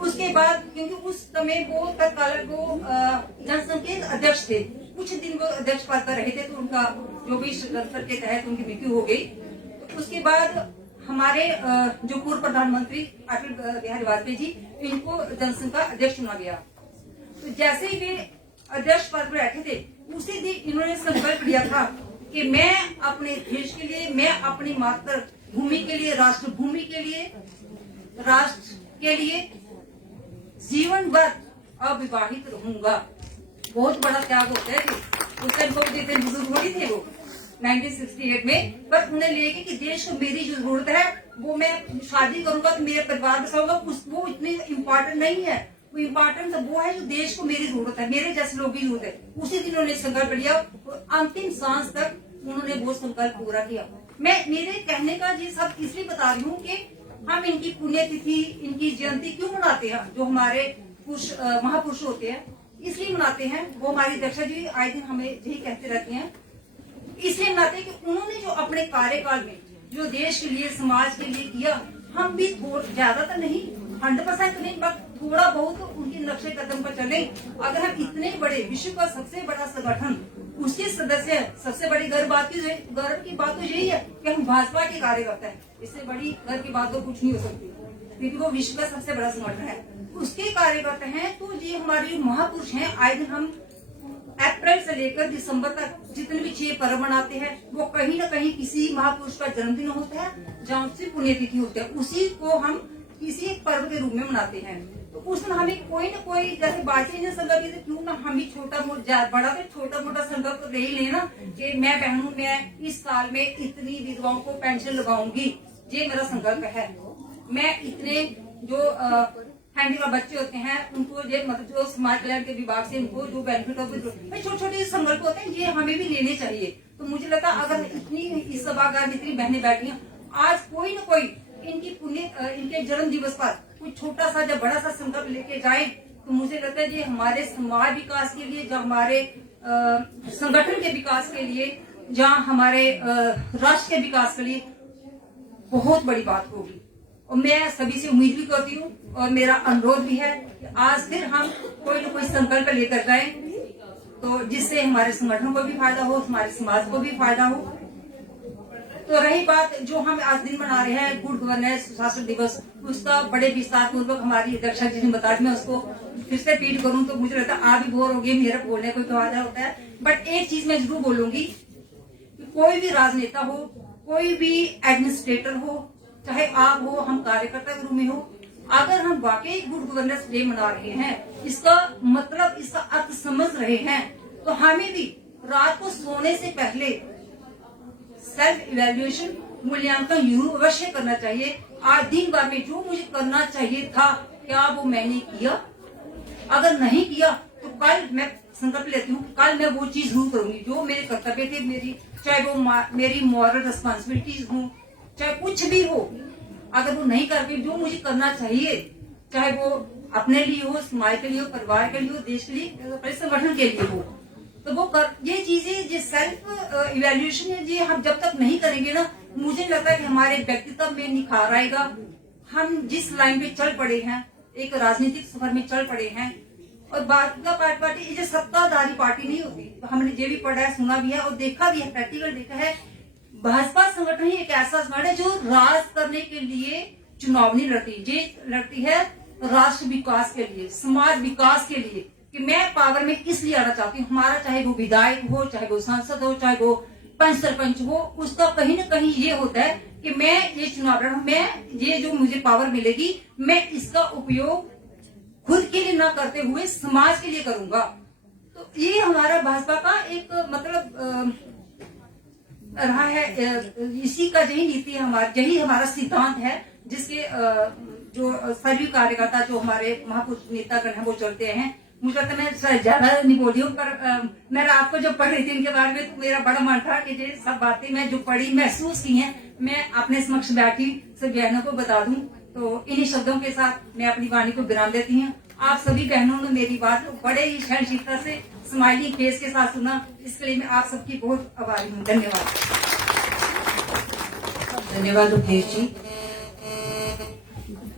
उसके बाद क्योंकि उस समय वो तत्काल वो जनसंघ के अध्यक्ष थे, कुछ दिन वो अध्यक्ष पद पर रहे थे, तो उनका जो भी षड्यंत्र के तहत उनकी मृत्यु हो गई। तो उसके बाद हमारे जो पूर्व प्रधानमंत्री अटल बिहारी वाजपेयी जी, इनको जनसंघ का अध्यक्ष चुना गया। तो जैसे ही वे अध्यक्ष पद पर बैठे थे, उसी दिन इन्होंने संकल्प लिया था कि मैं अपने देश के लिए, मैं अपनी मातृभूमि के लिए, राष्ट्रभूमि के लिए, राष्ट्र के लिए जीवन भर अविवाहित रहूंगा। बहुत बड़ा त्याग होता है। उस टाइम को जितने बुजुर्ग थोड़ी थे वो 1968 में, पर उन्हें लेके कि देश को मेरी जो जरूरत है वो मैं शादी करूंगा तो मेरे परिवार में होगा, वो इतनी इम्पोर्टेंट नहीं है। वो इम्पोर्टेंट वो है जो देश को मेरी जरूरत है, मेरे जैसे लोगों की जरूरत है। उसी दिन उन्होंने संकल्प लिया और अंतिम सांस तक उन्होंने वो संकल्प पूरा किया। मैं मेरे कहने का ये सब इसलिए बता रही हूँ कि हम इनकी पुण्यतिथि, इनकी जयंती क्यों मनाते हैं? जो हमारे महापुरुष होते हैं इसलिए मनाते हैं। वो हमारी अध्यक्षा जी आए दिन हमें यही कहते रहते हैं, इसलिए मनाते हैं कि उन्होंने जो अपने कार्यकाल में जो देश के लिए, समाज के लिए किया, हम भी ज्यादातर नहीं, 100% नहीं, बट थोड़ा बहुत उनके नक्शे कदम पर चले। अगर हम इतने बड़े विश्व का सबसे बड़ा संगठन, उसके सदस्य, सबसे बड़ी गर्व की बात तो यही है कि हम भाजपा के कार्यकर्ता हैं। इससे बड़ी गर्व की बात तो कुछ नहीं हो सकती, क्योंकि वो विश्व का सबसे बड़ा संगठन है, उसके कार्यकर्ता हैं। तो ये हमारे महापुरुष हैं। आए दिन हम अप्रैल से लेकर दिसंबर तक जितने भी 6 पर्व मनाते हैं, वो कहीं न कहीं किसी महापुरुष का जन्मदिन होता है, जहाँ उसकी पुण्यतिथि होती है, उसी को हम किसी एक पर्व के रूप में मनाते हैं। तो उस दिन हमें कोई न कोई, जैसे बातचीत ने संकल्प से क्यों ना हम भी छोटा मोटा, बड़ा तो छोटा मोटा संकल्प तो ले ही लेना कि मैं बहनों, मैं इस साल में इतनी विधवाओं को पेंशन लगाऊंगी, ये मेरा संकल्प है। मैं इतने जो हैंडीकैप बच्चे होते हैं उनको ये मतलब जो समाज कल्याण के विभाग से उनको जो बेनिफिट होते, छोटे छोटे संकल्प होते हैं, ये हमें भी लेने चाहिए। तो मुझे लगता है अगर इतनी इस सभागार में इतनी बहनें बैठी हैं, आज कोई न कोई इनके जन्म दिवस पर कोई छोटा सा या बड़ा सा संकल्प लेके जाए, तो मुझे लगता है ये हमारे समाज विकास के लिए, जहाँ हमारे संगठन के विकास के लिए, जहाँ हमारे राष्ट्र के विकास के लिए बहुत बड़ी बात होगी। और मैं सभी से उम्मीद भी करती हूँ और मेरा अनुरोध भी है कि आज फिर हम कोई न कोई संकल्प लेकर जाएं, तो जिससे हमारे संगठन को भी फायदा हो, हमारे समाज को भी फायदा हो। तो रही बात जो हम आज दिन मना रहे हैं गुड गवर्नेंस सुशासन दिवस, उसका बड़े विस्तार पूर्वक हमारी अध्यक्षा जी ने बताया। मैं उसको फिर से रिपीट करूं तो मुझे लगता है आप भी बोर हो गए, मेरा बोलने को फायदा होता है। बट एक चीज मैं जरूर बोलूंगी, कोई भी राजनेता हो, कोई भी एडमिनिस्ट्रेटर हो, चाहे आप हो, हम कार्यकर्ता के रूप में हो, अगर हम वाकई गुड गवर्नेंस डे मना रहे हैं, इसका मतलब, इसका अर्थ समझ रहे हैं, तो हमें भी रात को सोने से पहले सेल्फ इवैल्यूएशन, मूल्यांकन जरूर अवश्य करना चाहिए। आज दिन भर में जो मुझे करना चाहिए था, क्या वो मैंने किया? अगर नहीं किया तो कल मैं संकल्प लेती हूँ, कल मैं वो चीज जरूर करूंगी जो मेरे कर्तव्य थे, मेरी चाहे वो मेरी मॉरल रिस्पॉन्सिबिलिटीज हो, चाहे कुछ भी हो। अगर वो नहीं करके जो मुझे करना चाहिए, चाहे वो अपने लिए हो, समाज के लिए हो, परिवार के लिए हो, देश के लिए, संगठन के लिए हो, तो वो ये चीजें, जो सेल्फ इवैल्यूएशन है, ये हम जब तक नहीं करेंगे ना, मुझे लगता है कि हमारे व्यक्तित्व में निखार आएगा। हम जिस लाइन पे चल पड़े हैं, एक राजनीतिक सफर में चल पड़े हैं, और भाजपा पार्टी ये सत्ताधारी पार्टी नहीं होती। तो हमने ये भी पढ़ा है, सुना भी है और देखा भी है, प्रैक्टिकल देखा है। भाजपा संगठन ही एक ऐसा संगठन है जो राज करने के लिए चुनाव नहीं लड़ती, ये लड़ती है राष्ट्र विकास के लिए, समाज विकास के लिए, कि मैं पावर में इसलिए आना चाहती हूँ। हमारा चाहे वो विधायक हो, चाहे वो सांसद हो, चाहे वो पंच सरपंच हो, उसका कहीं न कहीं ये होता है कि मैं ये चुनाव लड़ा, मैं ये जो मुझे पावर मिलेगी, मैं इसका उपयोग खुद के लिए ना करते हुए समाज के लिए करूंगा। तो ये हमारा भाजपा का एक मतलब रहा है, इसी का यही नीति है, यही हमारा सिद्धांत है, जिसके जो सभी कार्यकर्ता, जो हमारे महापुरुष नेतागण हैं, वो चलते हैं। मुझे लगता है मैं ज्यादा नहीं बोली हूँ, पर मैं रात को जब पढ़ रही थी इनके बारे में, तो मेरा बड़ा मन था कि ये सब बातें मैं जो पढ़ी, महसूस की हैं, मैं अपने समक्ष बैठी सब बहनों को बता दूं। तो इन्हीं शब्दों के साथ मैं अपनी वाणी को विराम देती हूँ। आप सभी बहनों ने मेरी बात को बड़े ही सहनशीलता से, स्माइलिंग फेस के साथ सुना, इसके लिए मैं आप सबकी बहुत आभारी हूँ। धन्यवाद। धन्यवाद उपदेश जी।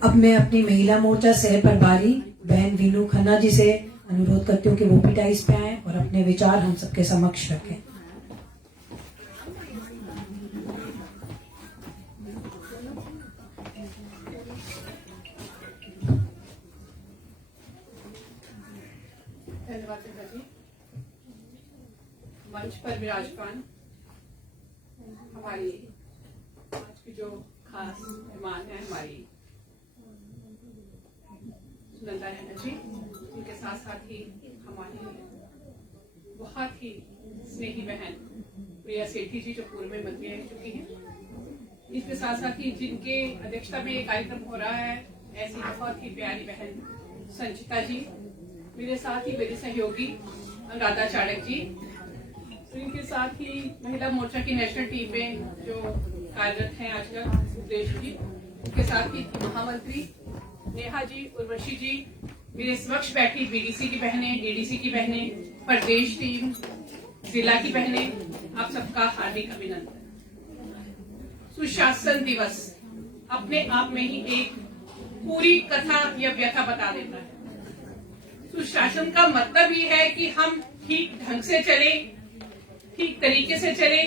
अब मैं अपनी महिला मोर्चा सह प्रभारी बहन वीनू खन्ना जी से अनुरोध करती हूँ कि वो भी डाइस पे आए और अपने विचार हम सबके समक्ष रखें। धन्यवाद पिताजी। मंच पर विराजमान हमारी आज की जो खास मेहमान है हमारी सुनंदा रैना जी, उनके साथ साथ ही हमारी बहुत ही स्नेही बहन प्रिया सेठी जी जो पूर्व में मंत्री रह चुकी हैं। इसके साथ साथ ही जिनके अध्यक्षता में ये कार्यक्रम हो रहा है, ऐसी बहुत ही प्यारी बहन संचिता जी, मेरे साथ ही मेरे सहयोगी अनुराधा चाणक जी, इनके साथ ही महिला मोर्चा की नेशनल टीम में जो कार्यरत हैं आजकल उपदेश जी, उनके साथ ही महामंत्री नेहा जी, उर्वशी जी, मेरे समक्ष बैठी बीडीसी की बहनें, डीडीसी की बहनें, प्रदेश टीम, जिला की बहनें, आप सबका हार्दिक अभिनंदन। सुशासन दिवस अपने आप में ही एक पूरी कथा या व्यथा बता देता है। सुशासन का मतलब ये है कि हम ठीक ढंग से चले, ठीक तरीके से चले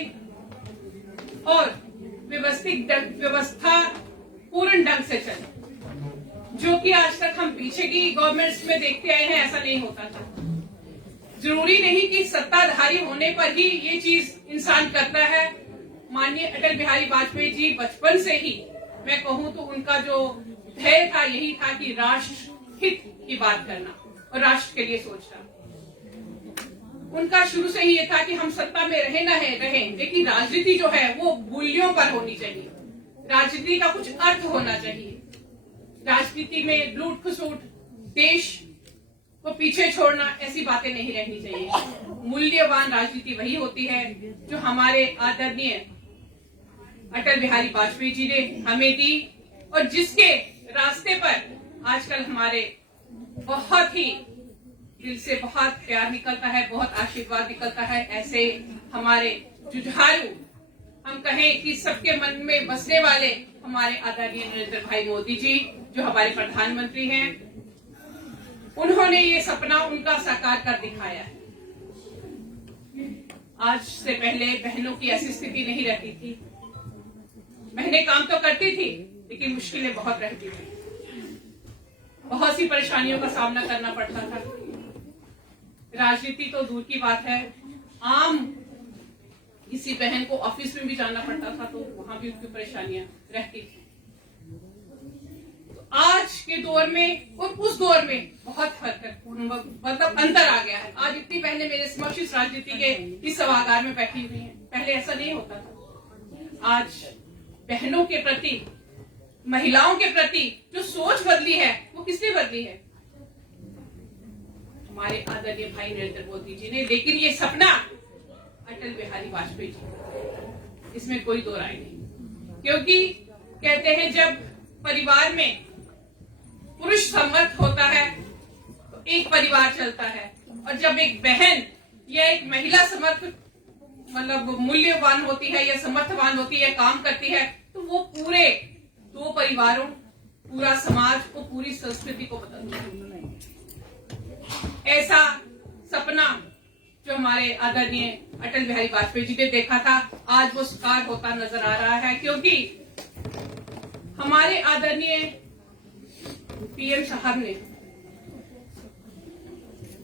और व्यवस्था पूर्ण ढंग से चले, जो कि आज तक हम पीछे की गवर्नमेंट्स में देखते आए हैं, ऐसा नहीं होता था। जरूरी नहीं कि सत्ताधारी होने पर ही ये चीज इंसान करता है। माननीय अटल बिहारी वाजपेयी जी बचपन से ही मैं कहूं तो उनका जो ध्येय था यही था कि राष्ट्र हित की बात करना और राष्ट्र के लिए सोचना। उनका शुरू से ही ये था कि हम सत्ता में रहे न रहे, लेकिन राजनीति जो है वो मूल्यों पर होनी चाहिए। राजनीति का कुछ अर्थ होना चाहिए। राजनीति में लूट खसूट, देश को पीछे छोड़ना, ऐसी बातें नहीं रहनी चाहिए। मूल्यवान राजनीति वही होती है जो हमारे आदरणीय अटल बिहारी वाजपेयी जी ने हमें दी और जिसके रास्ते पर आजकल हमारे बहुत ही दिल से बहुत प्यार निकलता है, बहुत आशीर्वाद निकलता है। ऐसे हमारे जुझारू, हम कहें कि सबके मन में बसने वाले हमारे आदरणीय नरेंद्र भाई मोदी जी जो हमारे प्रधानमंत्री हैं, उन्होंने ये सपना उनका साकार कर दिखाया है। आज से पहले बहनों की ऐसी स्थिति नहीं रहती थी। बहनें काम तो करती थी लेकिन मुश्किलें बहुत रहती थी, बहुत सी परेशानियों का सामना करना पड़ता था। राजनीति तो दूर की बात है, आम किसी बहन को ऑफिस में भी जाना पड़ता था तो वहां भी उनकी परेशानियां रहती थी। तो आज के दौर में और उस दौर में बहुत फर्क, मतलब अंतर आ गया है। आज इतनी बहनें मेरे समक्ष इस राजनीति के इस सभागार में बैठी हुई हैं, पहले ऐसा नहीं होता था। आज बहनों के प्रति, महिलाओं के प्रति जो सोच बदली है वो किसने बदली है? हमारे आदरणीय भाई नरेंद्र मोदी जी ने। लेकिन ये सपना अटल बिहारी वाजपेयी जी, इसमें कोई दो राय नहीं। क्योंकि कहते हैं जब परिवार में पुरुष समर्थ होता है तो एक परिवार चलता है, और जब एक बहन या एक महिला समर्थ मतलब मूल्यवान होती है या समर्थवान होती है, काम करती है, तो वो पूरे दो परिवारों, पूरा समाज को, पूरी संस्कृति को बदलता है। ऐसा सपना जो हमारे आदरणीय अटल बिहारी वाजपेयी जी ने देखा था, आज वो साकार होता नजर आ रहा है। क्योंकि हमारे आदरणीय पीएम साहब ने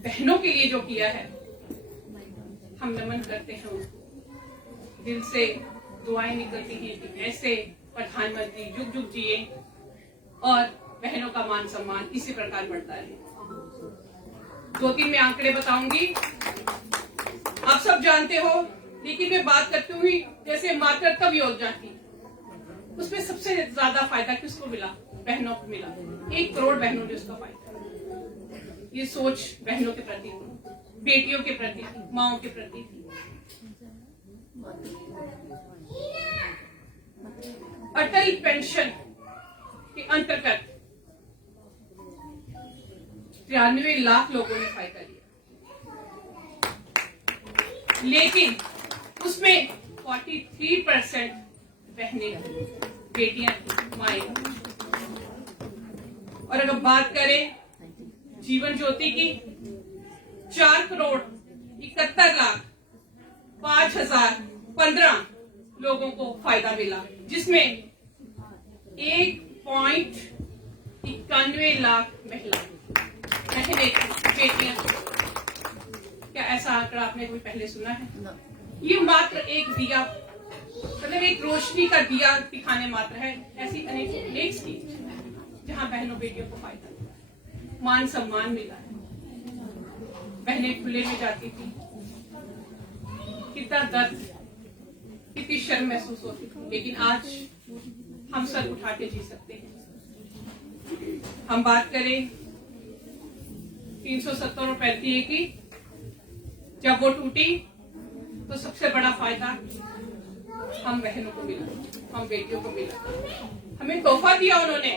बहनों के लिए जो किया है, हम नमन करते हैं उनको। दिल से दुआएं निकलती हैं कि ऐसे प्रधानमंत्री जुग जुग जिए और बहनों का मान सम्मान इसी प्रकार बढ़ता है। 2-3 मैं आंकड़े बताऊंगी, आप सब जानते हो, लेकिन मैं बात करती हूँ जैसे मातृत्व योजना थी, उसमें सबसे ज्यादा फायदा किसको मिला? बहनों को मिला। 1 करोड़ बहनों ने उसका फायदा। ये सोच बहनों के प्रति, बेटियों के प्रति, माओं के प्रति। अटल पेंशन के अंतर्गत 93 लाख लोगों ने फायदा लिया, लेकिन उसमें 43% बहनें, बेटियां, माएं। और अगर बात करें जीवन ज्योति की, 4,71,05,015 लोगों को फायदा मिला, जिसमें 1.91 लाख महिलाएं, बेटियां। क्या ऐसा आंकड़ा आपने कोई पहले सुना है? ये मात्र एक दिया, मतलब एक रोशनी का दिया दिखाने मात्र है। ऐसी अनेक स्कीम जहां बहनों बेटियों को फायदा मिला, मान सम्मान मिला है। बहनें खुले में जाती थी, कितना दर्द, कितनी शर्म महसूस होती थी, लेकिन आज हम सर उठा के जी सकते हैं। हम बात करें 370 और 35 की, जब वो टूटी तो सबसे बड़ा फायदा हम बहनों को मिला, हम बेटियों को मिला। हमें तोहफा दिया उन्होंने।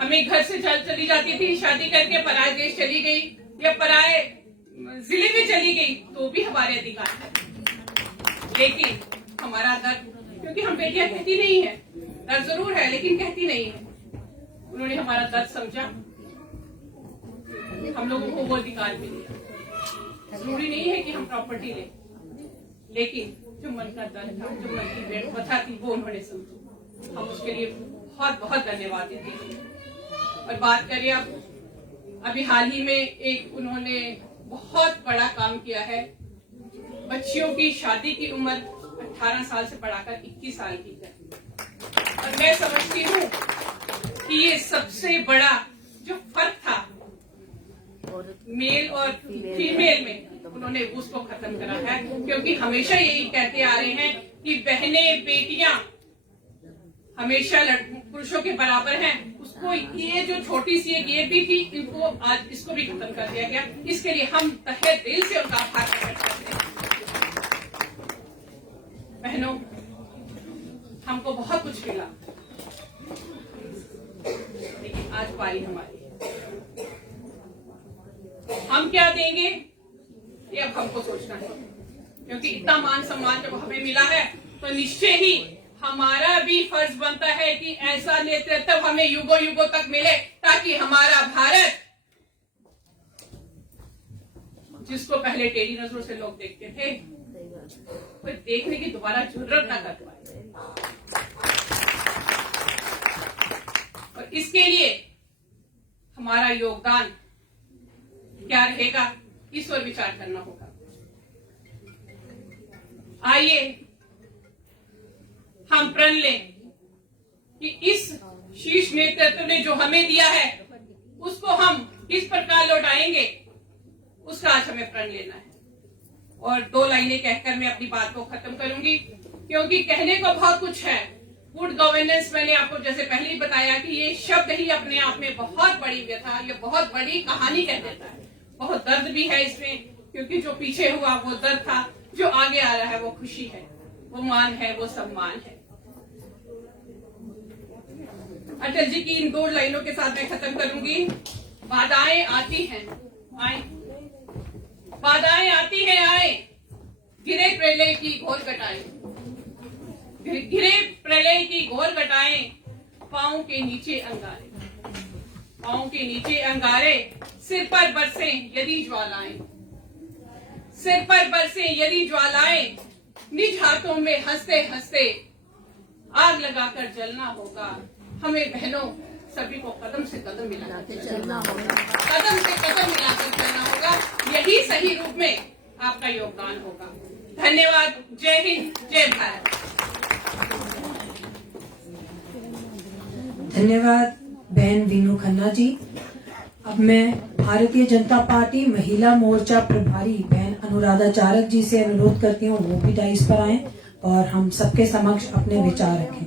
हमें घर से चली जाती थी शादी करके, पराए देश चली गई या पराए जिले में चली गई, तो भी हमारे अधिकार है। लेकिन हमारा दर्द, क्योंकि हम बेटियां कहती नहीं है, दर्द जरूर है लेकिन कहती नहीं है, उन्होंने हमारा दर्द समझा, हम लोगों को वो अधिकार भी दिया। जरूरी नहीं है कि हम प्रॉपर्टी लें, लेकिन जो मन का दर्द था, जो मन की व्यथा थी, वो उन्होंने समझी। हम उसके लिए बहुत बहुत धन्यवाद देते हैं। और बात करें अब, अभी हाल ही में एक उन्होंने बहुत बड़ा काम किया है। बच्चियों की शादी की उम्र 18 साल से बढ़ाकर 21 साल की है। और मैं समझती हूँ कि ये सबसे बड़ा जो फर्क था मेल और फीमेल में, उन्होंने उसको खत्म करा है। क्योंकि हमेशा यही कहते आ रहे हैं कि बहनें बेटियां हमेशा पुरुषों के बराबर हैं। उसको ये जो छोटी सी एक ये भी थी, इनको आज इसको भी खत्म कर दिया गया। इसके लिए हम तहे दिल से उनका आभार प्रकट करते हैं। बहनों, हमको बहुत कुछ मिला, लेकिन आज पारी हमारी। हम क्या देंगे ये अब हमको सोचना है, क्योंकि इतना मान सम्मान जब हमें मिला है तो निश्चय ही हमारा भी फर्ज बनता है कि ऐसा नेतृत्व हमें युगों युगों तक मिले, ताकि हमारा भारत, जिसको पहले टेढ़ी नजरों से लोग देखते थे, कोई देखने की दोबारा जरूरत ना कर पाए। और इसके लिए हमारा योगदान क्या रहेगा, इस पर विचार करना होगा। आइए हम प्रण लें कि इस शीर्ष नेतृत्व ने जो हमें दिया है, उसको हम किस प्रकार लौटाएंगे, उसका आज हमें प्रण लेना है। और 2 लाइनें कहकर मैं अपनी बात को खत्म करूंगी, क्योंकि कहने को बहुत कुछ है। गुड गवर्नेंस, मैंने आपको जैसे पहले ही बताया कि ये शब्द ही अपने आप में बहुत बड़ी व्यथा, ये बहुत बड़ी कहानी कह देता है। बहुत दर्द भी है इसमें, क्योंकि जो पीछे हुआ वो दर्द था, जो आगे आ रहा है वो खुशी है, वो मान है, वो सम्मान है। अटल जी की इन 2 लाइनों के साथ मैं खत्म करूंगी। बाधाएं आती हैं, आए, बाधाएं आती हैं, आए, गिरे प्रलय की घोर घटाएं, गिरे प्रलय की घोर घटाएं, पांव के नीचे अंगारे, पांव के नीचे अंगारे, सिर पर बरसे यदि ज्वालाएं, सिर पर बरसे यदि ज्वालाएं, निज हाथों में हंसते हंसते आग लगाकर जलना होगा। हमें बहनों सभी को कदम से कदम मिलाकर चलना होगा, कदम से कदम मिलाकर चलना होगा। यही सही रूप में आपका योगदान होगा। धन्यवाद। जय हिंद, जय भारत। धन्यवाद बहन वीनू खन्ना जी। अब मैं भारतीय जनता पार्टी महिला मोर्चा प्रभारी बहन अनुराधा चारक जी से अनुरोध करती हूँ वो भी डाइस पर आएं और हम सबके समक्ष अपने विचार रखें।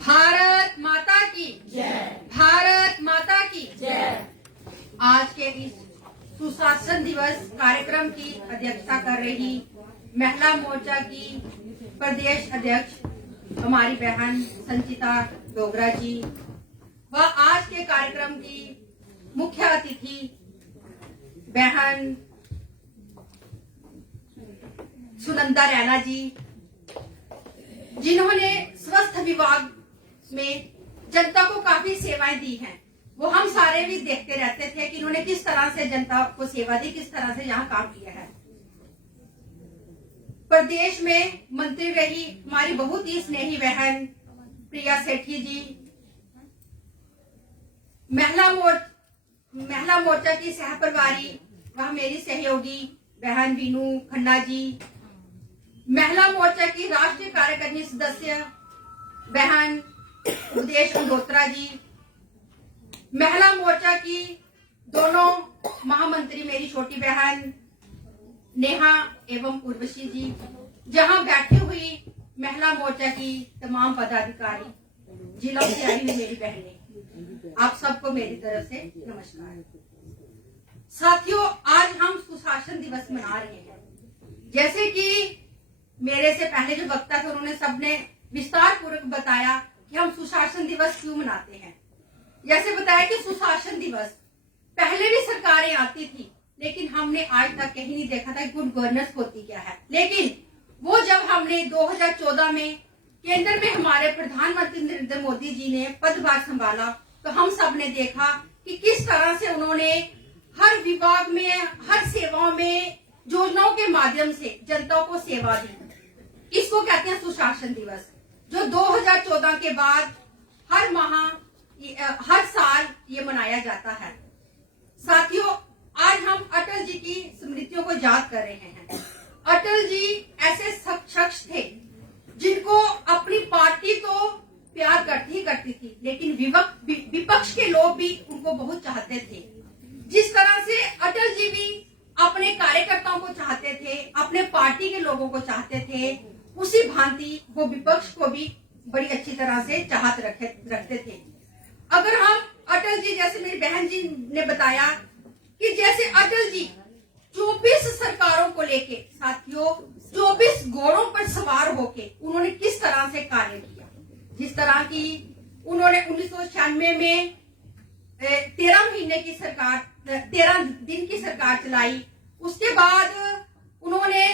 भारत माता की जय, भारत माता की जय। आज के इस सुशासन दिवस कार्यक्रम की अध्यक्षता कर रही महिला मोर्चा की प्रदेश अध्यक्ष हमारी बहन संचिता डोगरा जी व आज के कार्यक्रम की मुख्य अतिथि बहन सुनंदा रैना जी, जिन्होंने स्वास्थ्य विभाग में जनता को काफी सेवाएं दी हैं। वो हम सारे भी देखते रहते थे कि इन्होंने किस तरह से जनता को सेवा दी, किस तरह से यहाँ काम किया है। प्रदेश में मंत्री रही हमारी बहुत ही स्नेही बहन प्रिया सेठी जी, महिला मोर्चा की सह प्रभारी वह मेरी सहयोगी बहन बीनू खन्ना जी, महिला मोर्चा की राष्ट्रीय कार्यकारिणी सदस्य बहन उपदेश अल्होत्रा जी, महिला मोर्चा की दोनों महामंत्री मेरी छोटी बहन नेहा एवं उर्वशी जी, जहां बैठी हुई महिला मोर्चा की तमाम पदाधिकारी, जिलों से आई हुई मेरी बहनें, आप सबको मेरी तरफ से नमस्कार। साथियों, आज हम सुशासन दिवस मना रहे हैं। जैसे कि मेरे से पहले जो वक्ता थे उन्होंने सबने विस्तार पूर्वक बताया कि हम सुशासन दिवस क्यों मनाते हैं। जैसे बताया कि सुशासन दिवस पहले भी सरकारें आती थी, लेकिन हमने आज तक कहीं नहीं देखा था गुड गवर्नेंस होती क्या है। लेकिन वो जब हमने 2014 में केंद्र में हमारे प्रधानमंत्री नरेंद्र मोदी जी ने पदभार संभाला, तो हम सब ने देखा कि किस तरह से उन्होंने हर विभाग में, हर सेवाओं में योजनाओं के माध्यम से जनता को सेवा दी। इसको कहते हैं सुशासन दिवस, जो 2014 के बाद हर साल ये मनाया जाता है। साथियों, आज हम अटल जी की स्मृतियों को याद कर रहे हैं। अटल जी ऐसे शख्स थे जिनको अपनी पार्टी तो प्यार करती थी, लेकिन विपक्ष के लोग भी उनको बहुत चाहते थे। जिस तरह से अटल जी भी अपने कार्यकर्ताओं को चाहते थे, अपने पार्टी के लोगों को चाहते थे, उसी भांति वो विपक्ष को भी बड़ी अच्छी तरह से चाहत रखते थे। अगर हम अटल जी, जैसे मेरी बहन जी ने बताया कि जैसे अटल जी 24 सरकारों को लेके, साथियों 24 घोड़ों पर सवार होके उन्होंने किस तरह से कार्य किया। जिस तरह की उन्होंने 1996 में 13 दिन की सरकार चलाई, उसके बाद उन्होंने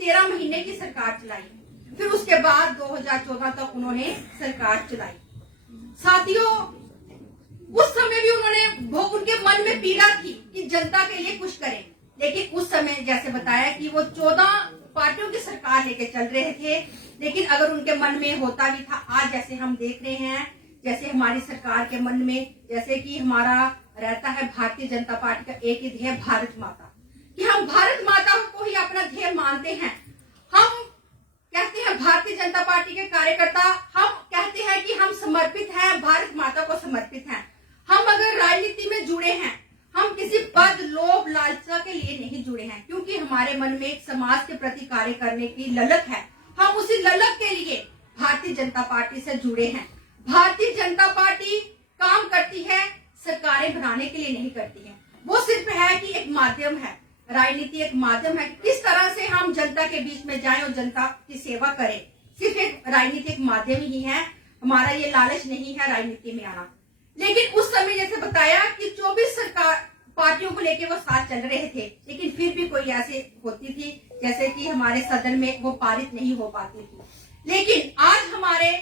13 महीने की सरकार चलाई, फिर उसके बाद 2014 तक उन्होंने सरकार चलाई। साथियों, उस समय भी उनके मन में पीड़ा थी कि जनता के लिए कुछ करें, लेकिन उस समय जैसे बताया कि वो 14 पार्टियों की सरकार लेके चल रहे थे, लेकिन अगर उनके मन में होता भी था, आज जैसे हम देख रहे हैं, जैसे हमारी सरकार के मन में जैसे कि हमारा रहता है भारतीय जनता पार्टी का एक ही ध्येय भारत माता, कि हम भारत माता को ही अपना ध्येय मानते हैं। हम कहते हैं भारतीय जनता पार्टी के कार्यकर्ता, हम कहते हैं कि हम समर्पित हैं, भारत माता को समर्पित हैं। हम अगर राजनीति में जुड़े हैं, हम किसी पद, लोभ, लालसा के लिए नहीं जुड़े हैं, क्योंकि हमारे मन में एक समाज के प्रति कार्य करने की ललक है। हम उसी ललक के लिए भारतीय जनता पार्टी से जुड़े हैं। भारतीय जनता पार्टी काम करती है, सरकारें बनाने के लिए नहीं करती है। वो सिर्फ है कि एक माध्यम है, राजनीति एक माध्यम है, किस तरह से हम जनता के बीच में जाएं और जनता की सेवा करें। सिर्फ एक राजनीतिक माध्यम ही है, हमारा ये लालच नहीं है राजनीति में आना। लेकिन उस समय जैसे बताया कि 24 सरकार पार्टियों को लेके वो साथ चल रहे थे, लेकिन फिर भी कोई ऐसी होती थी जैसे कि हमारे सदन में वो पारित नहीं हो पाती थी। लेकिन आज हमारे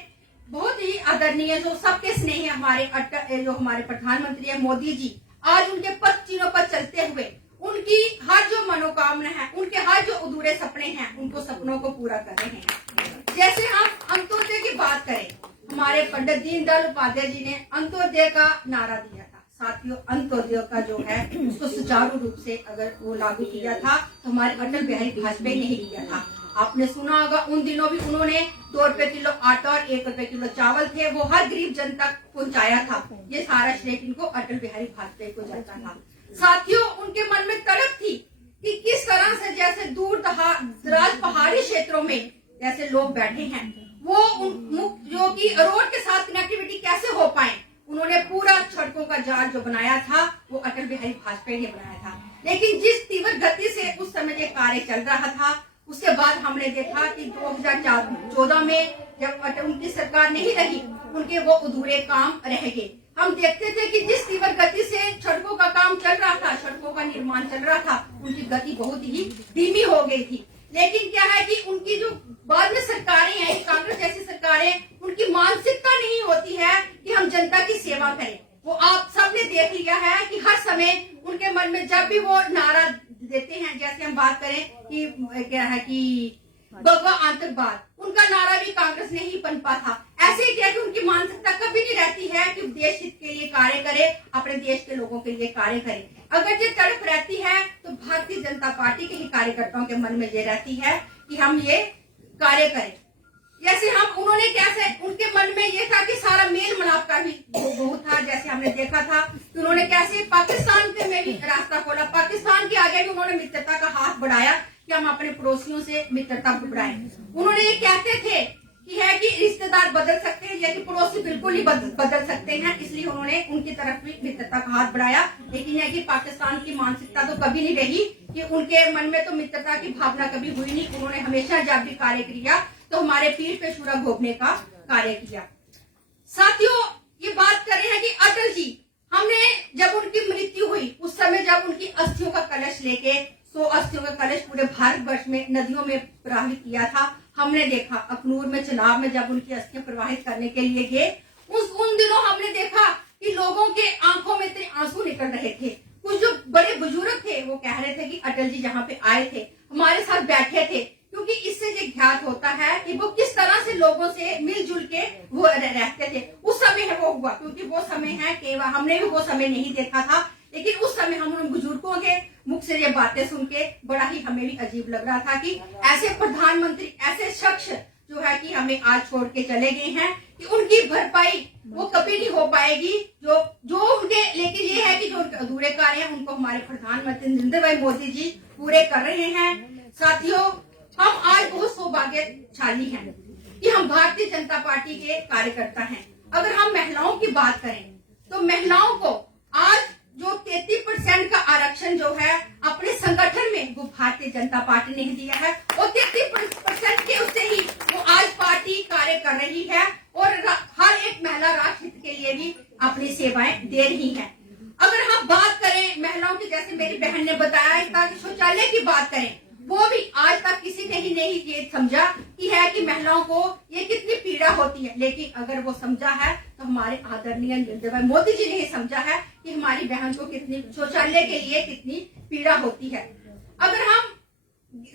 बहुत ही आदरणीय, जो सबके स्नेही जो हमारे प्रधानमंत्री है मोदी जी, आज उनके पद चिन्हों पर चलते हुए उनकी हर जो मनोकामना है, उनके हर जो अधूरे सपने हैं, उनको सपनों को पूरा कर रहे हैं। जैसे हम अंत्योदय की बात करें, हमारे पंडित दीनदयाल उपाध्याय जी ने अंत्योदय का नारा दिया था। साथियों, अंत्योदय का जो है उसको सुचारू रूप से अगर वो लागू किया था तो हमारे अटल बिहारी वाजपेयी ने ही किया था। आपने सुना होगा, उन दिनों भी उन्होंने 2 रुपए किलो आटा और 1 रुपए किलो चावल थे, वो हर गरीब जन तक पहुंचाया था। ये सारा श्रेय इनको अटल बिहारी वाजपेयी को जाता था। साथियों, उनके मन में तड़प थी कि किस तरह से जैसे दूर दराज पहाड़ी क्षेत्रों में जैसे लोग बैठे हैं, वो जो कि रोड के साथ कनेक्टिविटी कैसे हो पाए। उन्होंने पूरा सड़कों का जाल जो बनाया था वो अटल बिहारी वाजपेयी ने बनाया था। लेकिन जिस तीव्र गति से उस समय ये कार्य चल रहा था, उसके बाद हमने देखा कि 2014 में जब उनकी सरकार नहीं रही, उनके वो अधूरे काम रह गए। हम देखते थे कि जिस तीव्र गति से सड़कों का काम चल रहा था, सड़कों का निर्माण चल रहा था, उनकी गति बहुत ही धीमी हो गई थी। लेकिन क्या है कि उनकी जो बाद में सरकारें हैं, कांग्रेस जैसी सरकारें, उनकी मानसिकता नहीं होती है कि हम जनता की सेवा करें। वो आप सबने देख लिया है कि हर समय उनके मन में जब भी वो नारा देते हैं, जैसे हम बात करें कि क्या है कि भगवा आतंकवाद, उनका नारा भी कांग्रेस ने ही पनपा था। ऐसे ही क्या कि उनकी मानसिकता कभी नहीं रहती है कि देश हित के लिए कार्य करे, अपने देश के लोगों के लिए कार्य करे। अगर ये तड़प रहती है तो भारतीय जनता पार्टी के ही कार्यकर्ताओं के मन में ये रहती है कि हम ये कार्य करें। जैसे हम उन्होंने कैसे, उनके मन में ये था कि सारा मेल मिलाप का भी वो था। जैसे हमने देखा था कि उन्होंने कैसे पाकिस्तान के में भी रास्ता खोला, पाकिस्तान के आगे भी उन्होंने मित्रता का हाथ बढ़ाया कि हम अपने पड़ोसियों से मित्रता बढ़ाएं। उन्होंने ये कहते थे कि है कि रिश्तेदार बदल सकते हैं लेकिन पड़ोसी बिल्कुल ही बदल सकते हैं, इसलिए उन्होंने उनकी तरफ भी मित्रता का हाथ बढ़ाया। लेकिन यह कि पाकिस्तान की मानसिकता तो कभी नहीं रही कि उनके मन में तो मित्रता की भावना कभी हुई नहीं। उन्होंने हमेशा जब भी कार्य किया तो हमारे पीठ पे छुरा घोंपने का कार्य किया। साथियों, ये बात कर रहे हैं कि अटल जी, हमने जब उनकी मृत्यु हुई उस समय जब उनकी अस्थियों का कलश लेके 100 अस्थियों का कलश पूरे भारतवर्ष में नदियों में प्रवाहित किया था। हमने देखा अखनूर में चुनाव में जब उनकी अस्थियां प्रवाहित करने के लिए गए, उन दिनों हमने देखा कि लोगों के आंखों में इतने आंसू निकल रहे थे। कुछ जो बड़े बुजुर्ग थे वो कह रहे थे कि अटल जी जहाँ पे आए थे हमारे साथ बैठे थे, क्योंकि इससे ये ज्ञात होता है कि वो किस तरह से लोगों से मिलजुल के वो रहते थे। उस समय है वो हुआ, क्योंकि वो समय है कि हमने भी वो समय नहीं देखा था, लेकिन उस समय हम उन बुजुर्गों के मुख से ये बातें सुन के बड़ा ही हमें भी अजीब लग रहा था कि ऐसे प्रधानमंत्री, ऐसे शख्स जो है कि हमें आज छोड़ के चले गए हैं कि उनकी भरपाई वो कभी नहीं हो पाएगी। जो उनके, लेकिन ये है कि जो उनके अधूरे कार्य हैं उनको हमारे प्रधानमंत्री नरेंद्र भाई मोदी जी पूरे कर रहे हैं। साथियों, हम आज बहुत सौभाग्यशाली हैं कि हम भारतीय जनता पार्टी के कार्यकर्ता हैं। अगर हम महिलाओं की बात करें तो महिलाओं को आज जो 33% का आरक्षण जो है अपने संगठन में वो भारतीय जनता पार्टी ने दिया है, और 33% के उससे ही वो आज पार्टी कार्य कर रही है और हर एक महिला राष्ट्र हित के लिए भी अपनी सेवाएं दे रही है। अगर हम बात करें महिलाओं की, जैसे मेरी बहन ने बताया था कि शौचालय की बात करें, वो भी आज तक किसी ने ही नहीं ये समझा कि है कि महिलाओं को ये कितनी पीड़ा होती है। लेकिन अगर वो समझा है तो हमारे आदरणीय नरेंद्र भाई मोदी जी ने ही समझा है कि हमारी बहन को कितनी शौचालय के लिए कितनी पीड़ा होती है। अगर हम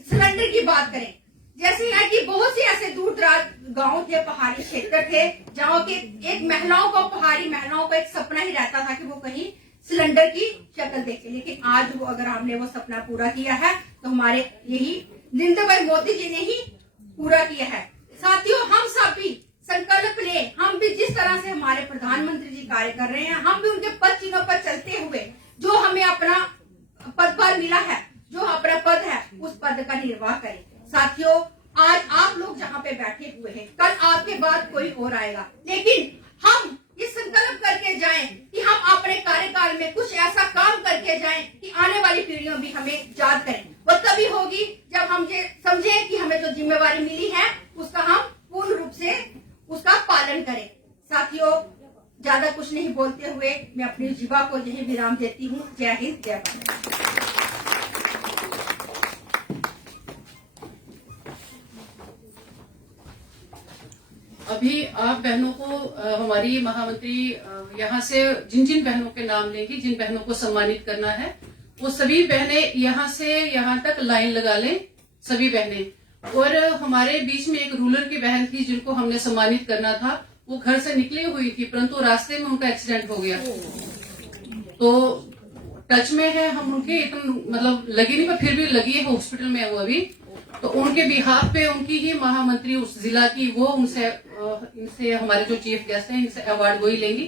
सिलेंडर की बात करें, जैसे है कि बहुत से ऐसे दूर दराज गाँव थे, पहाड़ी क्षेत्र थे, जहाँ के एक महिलाओं को, पहाड़ी महिलाओं को एक सपना ही रहता था कि वो कहीं सिलेंडर की शक्ल देखे। लेकिन आज वो, अगर हमने वो सपना पूरा किया है तो हमारे यही नरेंद्र भाई मोदी जी ने ही पूरा किया है। साथियों, हम सब भी संकल्प लें, हम भी जिस तरह से हमारे प्रधानमंत्री जी कार्य कर रहे हैं, हम भी उनके पद चिन्हों पर चलते हुए जो हमें अपना पदभार मिला है, जो अपना पद है, उस पद का निर्वाह करें। साथियों, आज आप लोग जहाँ पे बैठे हुए हैं, कल आपके बाद कोई और आएगा, लेकिन हम ये संकल्प करके जाएं कि हम अपने कार्यकाल में कुछ ऐसा काम करके जाएं कि आने वाली पीढ़ियों भी हमें याद करें। वो तभी होगी जब हम ये समझें कि हमें जो जिम्मेवारी मिली है उसका हम पूर्ण रूप से उसका पालन करें। साथियों, ज्यादा कुछ नहीं बोलते हुए मैं अपनी जीवा को यही विराम देती हूँ। जय हिंद, जय भारत। अभी आप बहनों को हमारी महामंत्री यहाँ से जिन जिन बहनों के नाम लेंगी, जिन बहनों को सम्मानित करना है, वो सभी बहनें यहाँ से यहाँ तक लाइन लगा लें, सभी बहनें। और हमारे बीच में एक रूलर की बहन थी जिनको हमने सम्मानित करना था, वो घर से निकली हुई थी परंतु रास्ते में उनका एक्सीडेंट हो गया। तो टच में है हम उनके, इतना मतलब लगी नहीं पर फिर भी लगी है, हॉस्पिटल में है वो अभी। तो उनके बिहाफ पे उनकी ही महामंत्री उस जिला की, वो इनसे हमारे जो चीफ गेस्ट हैं इनसे अवार्ड वही लेंगी।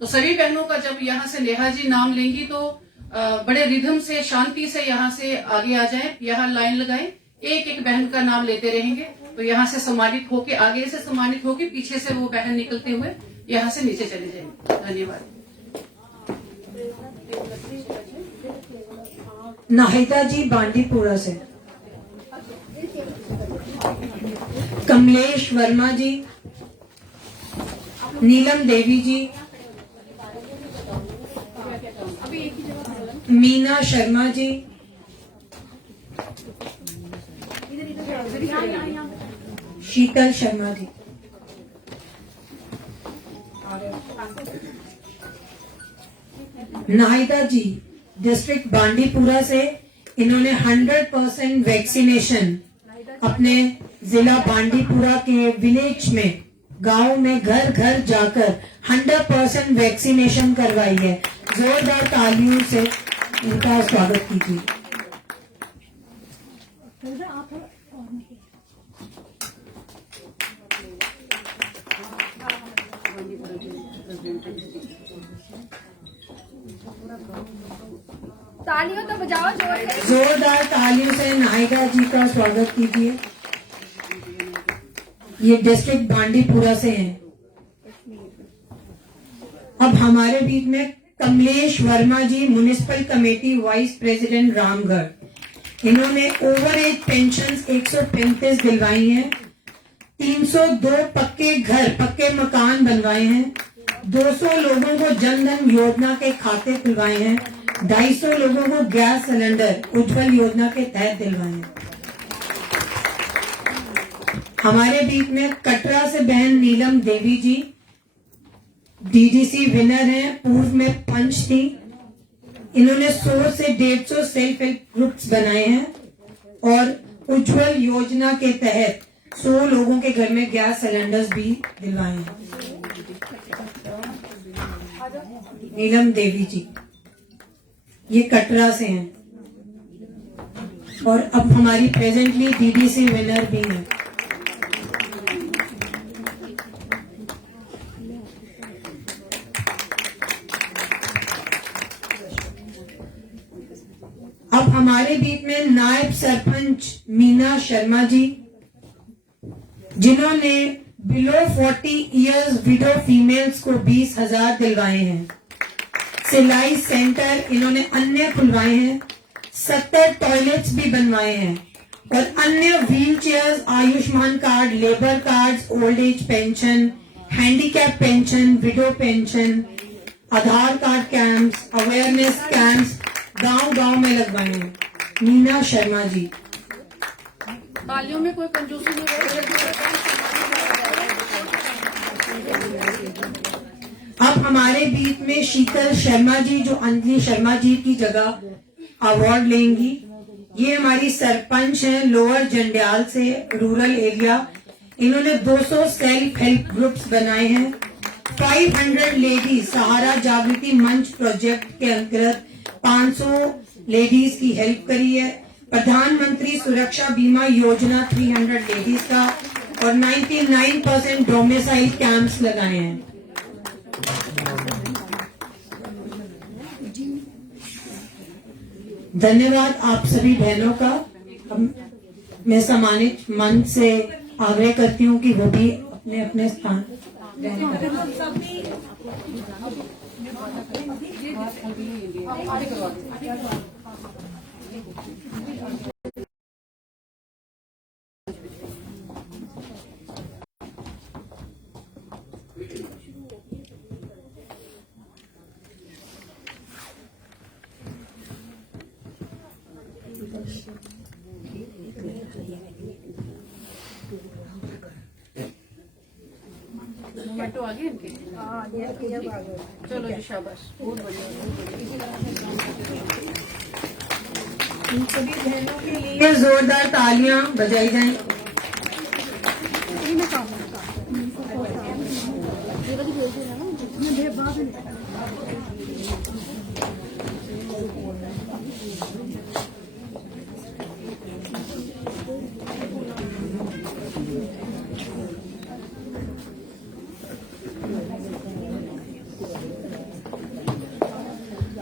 तो सभी बहनों का जब यहाँ से नेहा जी नाम लेंगी तो बड़े रिधम से, शांति से यहाँ से आगे आ जाएं, यहाँ लाइन लगाएं, एक एक बहन का नाम लेते रहेंगे। तो यहाँ से सम्मानित होके, आगे से सम्मानित होके, पीछे से वो बहन निकलते हुए यहाँ से नीचे चले जाएंगे। धन्यवाद। नाहिदा जी बांडीपुरा से, कमलेश वर्मा जी, नीलम देवी जी, मीना शर्मा जी, शीतल शर्मा जी। नाहिदा जी डिस्ट्रिक्ट बांडीपुरा से, इन्होंने 100% वैक्सीनेशन अपने जिला बांडीपुरा के विलेज में, गांव में घर घर जाकर 100% वैक्सीनेशन करवाई है। जोरदार तालियों से इनका स्वागत कीजिए। तालियों तो बजाओ जोर से। जोरदार तालियों से नाहिदा जी का स्वागत कीजिए। ये डिस्ट्रिक्ट बांडीपुरा से हैं। अब हमारे बीच में Kamlesh Verma ji, municipal committee vice president Ramgarh. इन्होंने ओवर एज पेंशन 135 दिलवाई हैं, 302 पक्के घर, पक्के मकान बनवाए हैं, 200 लोगों को जनधन योजना के खाते खुलवाए हैं, 250 लोगों को गैस सिलेंडर उज्जवल योजना के तहत दिलवाए हैं। हमारे बीच में कटरा से बहन नीलम देवी जी डीडीसी विनर हैं, पूर्व में पंच थी। इन्होंने 100 से 150 सेल्फ हेल्प ग्रुप्स बनाए हैं और उज्जवल योजना के तहत 100 लोगों के घर में गैस सिलेंडर्स भी दिलवाए हैं। नीलम देवी जी ये कटरा से हैं और अब हमारी प्रेजेंटली डीडीसी विनर भी हैं। अब हमारे बीच में नायब सरपंच मीना शर्मा जी, जिन्होंने बिलो 40 इयर्स विडो फीमेल्स को 20,000 दिलवाए हैं। सिलाई सेंटर इन्होंने अन्य खुलवाए हैं, 70 टॉयलेट्स भी बनवाए हैं और अन्य wheel chairs, Ayushman card, labour cards, old age pension, handicap pension, widow pension, Aadhaar card camps, awareness camps गांव-गांव में लगवाए हैं। मीना शर्मा जी। तालियों में कोई कंजूसी नहीं अब हमारे बीच में शीतल शर्मा जी, जो अंजलि शर्मा जी की जगह अवार्ड लेंगी। ये हमारी सरपंच हैं लोअर जंडियाल से, रूरल एरिया। इन्होंने 200 सेल्फ हेल्प ग्रुप्स बनाए हैं, 500 लेडीज सहारा जागृति मंच प्रोजेक्ट के अंतर्गत 500 लेडीज की हेल्प करी है। प्रधानमंत्री सुरक्षा बीमा योजना 300 लेडीज का और 99% डोमिसाइल कैंप्स लगाए हैं। धन्यवाद आप सभी बहनों का। मैं सम्मानित मंच से आग्रह करती हूँ कि वो भी अपने अपने स्थान ग्रहण करें। मोमेंटो आगे इनके। चलो जी शाबाश, बहुत बढ़िया। इन सभी बहनों के लिए जोरदार तालियां बजाई जाएं।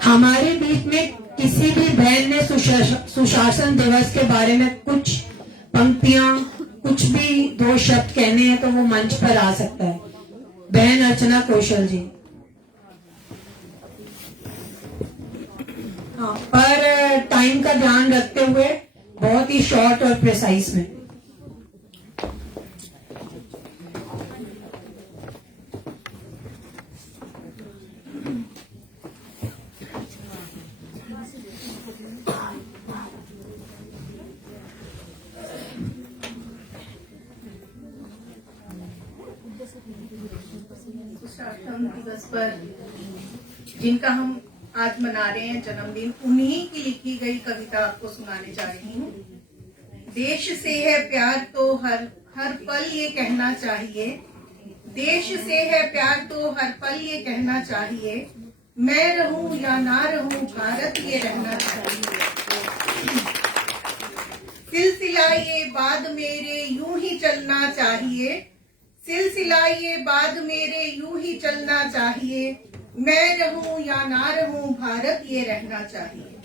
हमारे बीच में किसी भी बहन ने सुशासन दिवस के बारे में कुछ पंक्तियां, कुछ भी 2 शब्द कहने हैं तो वो मंच पर आ सकता है। बहन अर्चना कौशल जी। हाँ, पर टाइम का ध्यान रखते हुए बहुत ही शॉर्ट और प्रिसाइज में। सुशासन दिवस पर जिनका हम आज मना रहे हैं जन्मदिन, उन्हीं की लिखी गई कविता आपको सुनाने जा रही हूँ। देश से है प्यार तो हर हर पल ये कहना चाहिए, देश से है प्यार तो हर पल ये कहना चाहिए, मैं रहूं या ना रहूं भारत ये रहना चाहिए। सिलसिला ये बाद मेरे यूं ही चलना चाहिए, सिलसिला ये बाद मेरे यूं ही चलना चाहिए, मैं रहूं या ना रहूं भारत ये रहना चाहिए।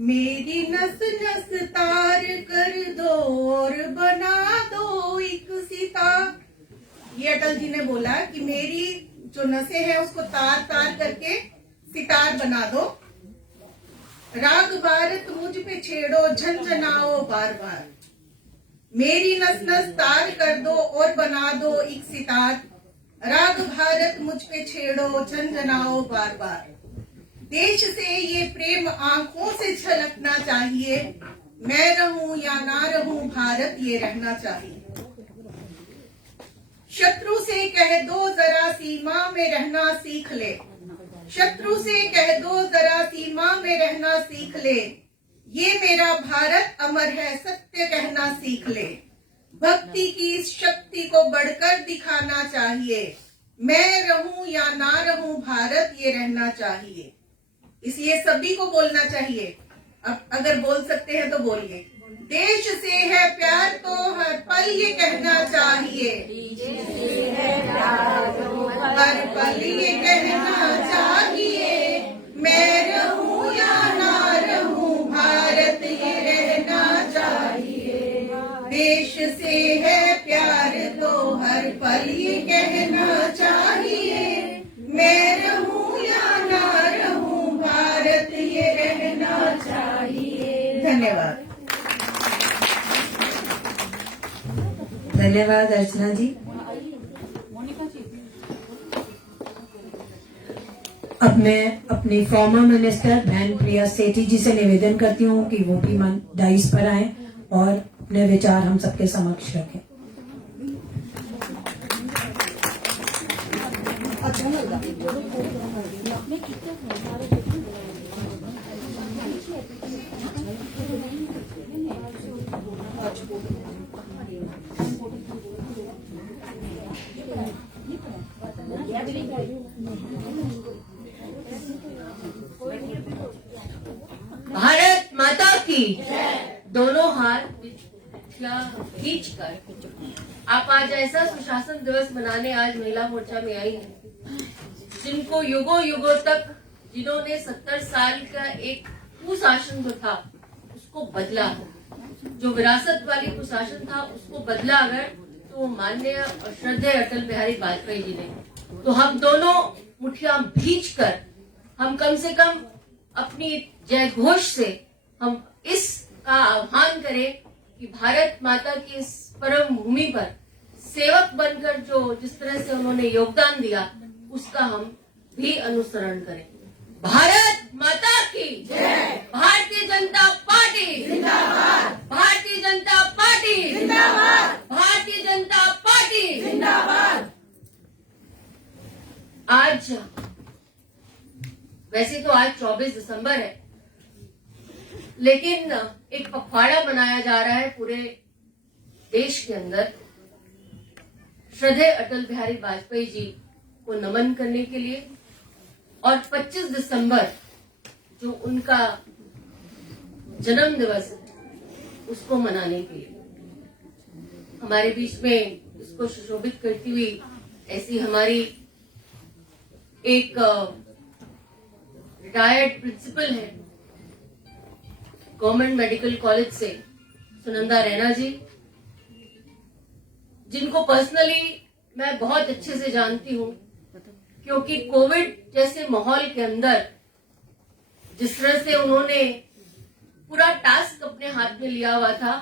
मेरी नस नस तार कर दो और बना दो एक सितार। ये अटल जी ने बोला कि मेरी जो नसें हैं उसको तार तार करके सितार बना दो। राग भारत मुझ पे छेड़ो झंझनाओ बार बार, मेरी नस नस तार कर दो और बना दो एक सितार। राग भारत मुझ पे छेड़ो झंझनाओ बार बार, देश से ये प्रेम आंखों से झलकना चाहिए, मैं रहूं या ना रहूं भारत ये रहना चाहिए। शत्रु से कह दो जरा सीमा में रहना सीख ले, शत्रु से कह दो जरा सीमा में रहना सीख ले, ये मेरा भारत अमर है सत्य कहना सीख ले। भक्ति की इस शक्ति को बढ़कर दिखाना चाहिए, मैं रहूं या ना रहूं भारत ये रहना चाहिए। इसलिए सभी को बोलना चाहिए। अब अगर बोल सकते हैं तो बोलिए। देश से है प्यार तो हर पल ये कहना चाहिए, हर पल ये कहना चाहिए, मैं रहूं या ना रहूं भारत ये रहना चाहिए। देश से है प्यार तो हर पल ये कहना चाहिए, मैं रहूं या ना रहूं भारत ये रहना चाहिए। धन्यवाद। धन्यवाद अर्चना जी। अब मैं अपनी फॉर्मर मिनिस्टर बहन प्रिया सेठी जी से निवेदन करती हूँ कि वो भी डाइस पर आए और अपने विचार हम सबके समक्ष रखें। भारत माता की दोनों हाथ खींच कर आप आज ऐसा सुशासन दिवस मनाने आज महिला मोर्चा में आई हैं, जिनको युगों युगों तक जिन्होंने 70 साल का एक कुशासन जो था उसको बदला, जो विरासत वाली कुशासन था उसको बदला अगर तो वो माननीय और श्रद्धेय अटल बिहारी वाजपेयी जी ने। तो हम दोनों मुठियां भींच कर हम कम से कम अपनी जय घोष से हम इसका आह्वान करें कि भारत माता की इस परम भूमि पर सेवक बनकर जो जिस तरह से उन्होंने योगदान दिया उसका हम भी अनुसरण करें। भारत माता की जय। भारतीय जनता पार्टी जिंदाबाद, भारतीय जनता पार्टी जिंदाबाद, भारतीय जनता पार्टी जिंदाबाद। आज वैसे तो आज 24 दिसंबर है, लेकिन एक पखवाड़ा मनाया जा रहा है पूरे देश के अंदर श्रद्धेय अटल बिहारी वाजपेयी जी को नमन करने के लिए, और 25 दिसंबर जो उनका जन्म दिवस है उसको मनाने के लिए। हमारे बीच में इसको सुशोभित करती हुई ऐसी हमारी एक रिटायर्ड प्रिंसिपल है गवर्नमेंट मेडिकल कॉलेज से सुनंदा रैना जी, जिनको पर्सनली मैं बहुत अच्छे से जानती हूँ, क्योंकि कोविड जैसे माहौल के अंदर जिस तरह से उन्होंने पूरा टास्क अपने हाथ में लिया हुआ था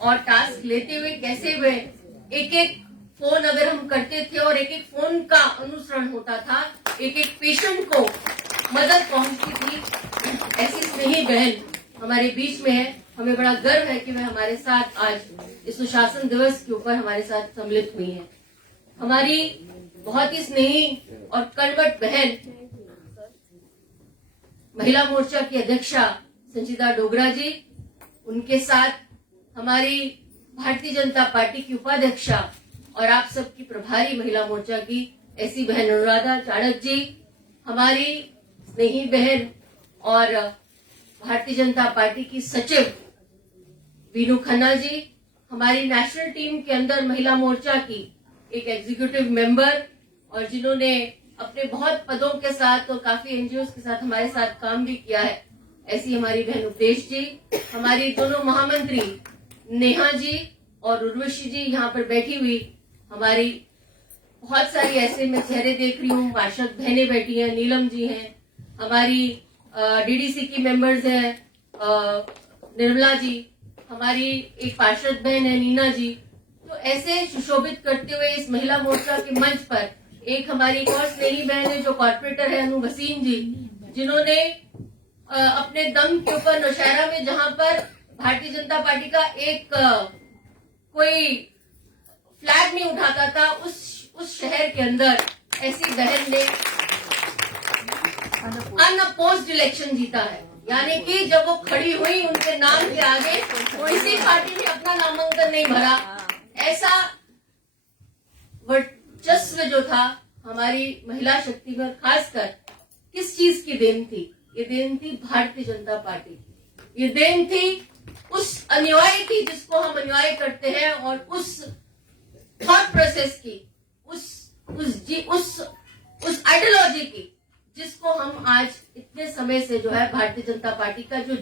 और टास्क लेते हुए कैसे वे एक एक फोन अगर हम करते थे और एक एक फोन का अनुसरण होता था, एक एक पेशेंट को मदद पहुंचती थी। ऐसी स्नेही बहन हमारे बीच में है। हमें बड़ा गर्व है कि वह हमारे साथ आज इस सुशासन दिवस के ऊपर हमारे साथ सम्मिलित हुई है। हमारी बहुत ही स्नेही और कर्मठ बहन महिला मोर्चा की अध्यक्षा संचिता डोगरा जी, उनके साथ हमारी भारतीय जनता पार्टी की उपाध्यक्षा और आप सबकी प्रभारी महिला मोर्चा की ऐसी बहन अनुराधा चाणक्य जी, हमारी स्नेही बहन और भारतीय जनता पार्टी की सचिव वीनू खन्ना जी, हमारी नेशनल टीम के अंदर महिला मोर्चा की एक एग्जीक्यूटिव मेंबर और जिन्होंने अपने बहुत पदों के साथ और काफी एनजीओ के साथ हमारे साथ काम भी किया है, ऐसी हमारी बहन उपदेश जी, हमारी दोनों महामंत्री नेहा जी और उर्वशी जी यहाँ पर बैठी हुई, हमारी बहुत सारी ऐसे मैं चेहरे देख रही हूँ, पार्षद बहनें बैठी हैं, नीलम जी हैं, हमारी डीडीसी की मेंबर्स हैं, निर्मला जी, हमारी एक पार्षद बहन है नीना जी। तो ऐसे सुशोभित करते हुए इस महिला मोर्चा के मंच पर एक हमारी एक और स्नेही बहन है जो कॉर्पोरेटर है अनु वसीम जी, जिन्होंने अपने दम के ऊपर नौशहरा में जहां पर भारतीय जनता पार्टी का एक कोई फ्लैग नहीं उठाता था, उस शहर के अंदर ऐसी बहन ने अनअपोज्ड इलेक्शन जीता है। यानी कि जब वो खड़ी हुई उनके नाम के आगे किसी पार्टी ने अपना नामांकन नहीं भरा। ऐसा वर्चस्व जो था हमारी महिला शक्ति में, खासकर किस चीज की देन थी? ये देन थी भारतीय जनता पार्टी की, ये देन थी उस अनुयायी की जिसको हम अनुयायी करते हैं, और उस थॉट प्रोसेस की, उस आइडियोलॉजी की जिसको हम आज इतने समय से जो है भारतीय जनता पार्टी का जो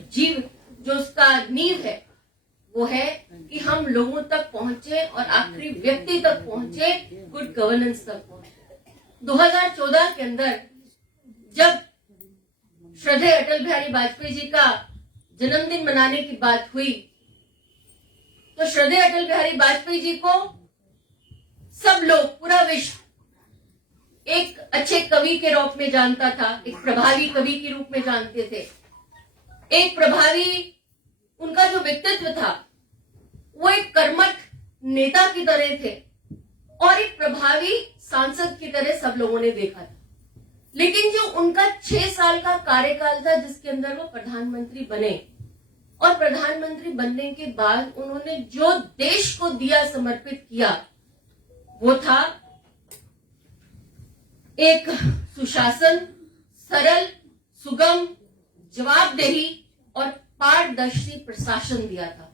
उसका नींव है वो है कि हम लोगों तक पहुंचे और आखिरी व्यक्ति तक पहुंचे, गुड गवर्नेंस तक पहुंचे। 2014 के अंदर जब श्रद्धेय अटल बिहारी वाजपेयी जी का जन्मदिन मनाने की बात हुई तो श्रद्धेय अटल बिहारी वाजपेयी जी को सब लोग, पूरा विश्व एक अच्छे कवि के रूप में जानता था, एक प्रभावी कवि के रूप में जानते थे। एक प्रभावी, उनका जो व्यक्तित्व था वो एक कर्मठ नेता की तरह थे और एक प्रभावी सांसद की तरह सब लोगों ने देखा था। लेकिन जो उनका 6 साल का कार्यकाल था जिसके अंदर वो प्रधानमंत्री बने, और प्रधानमंत्री बनने के बाद उन्होंने जो देश को दिया, समर्पित किया, वो था एक सुशासन, सरल, सुगम, जवाबदेही और पारदर्शी प्रशासन दिया था,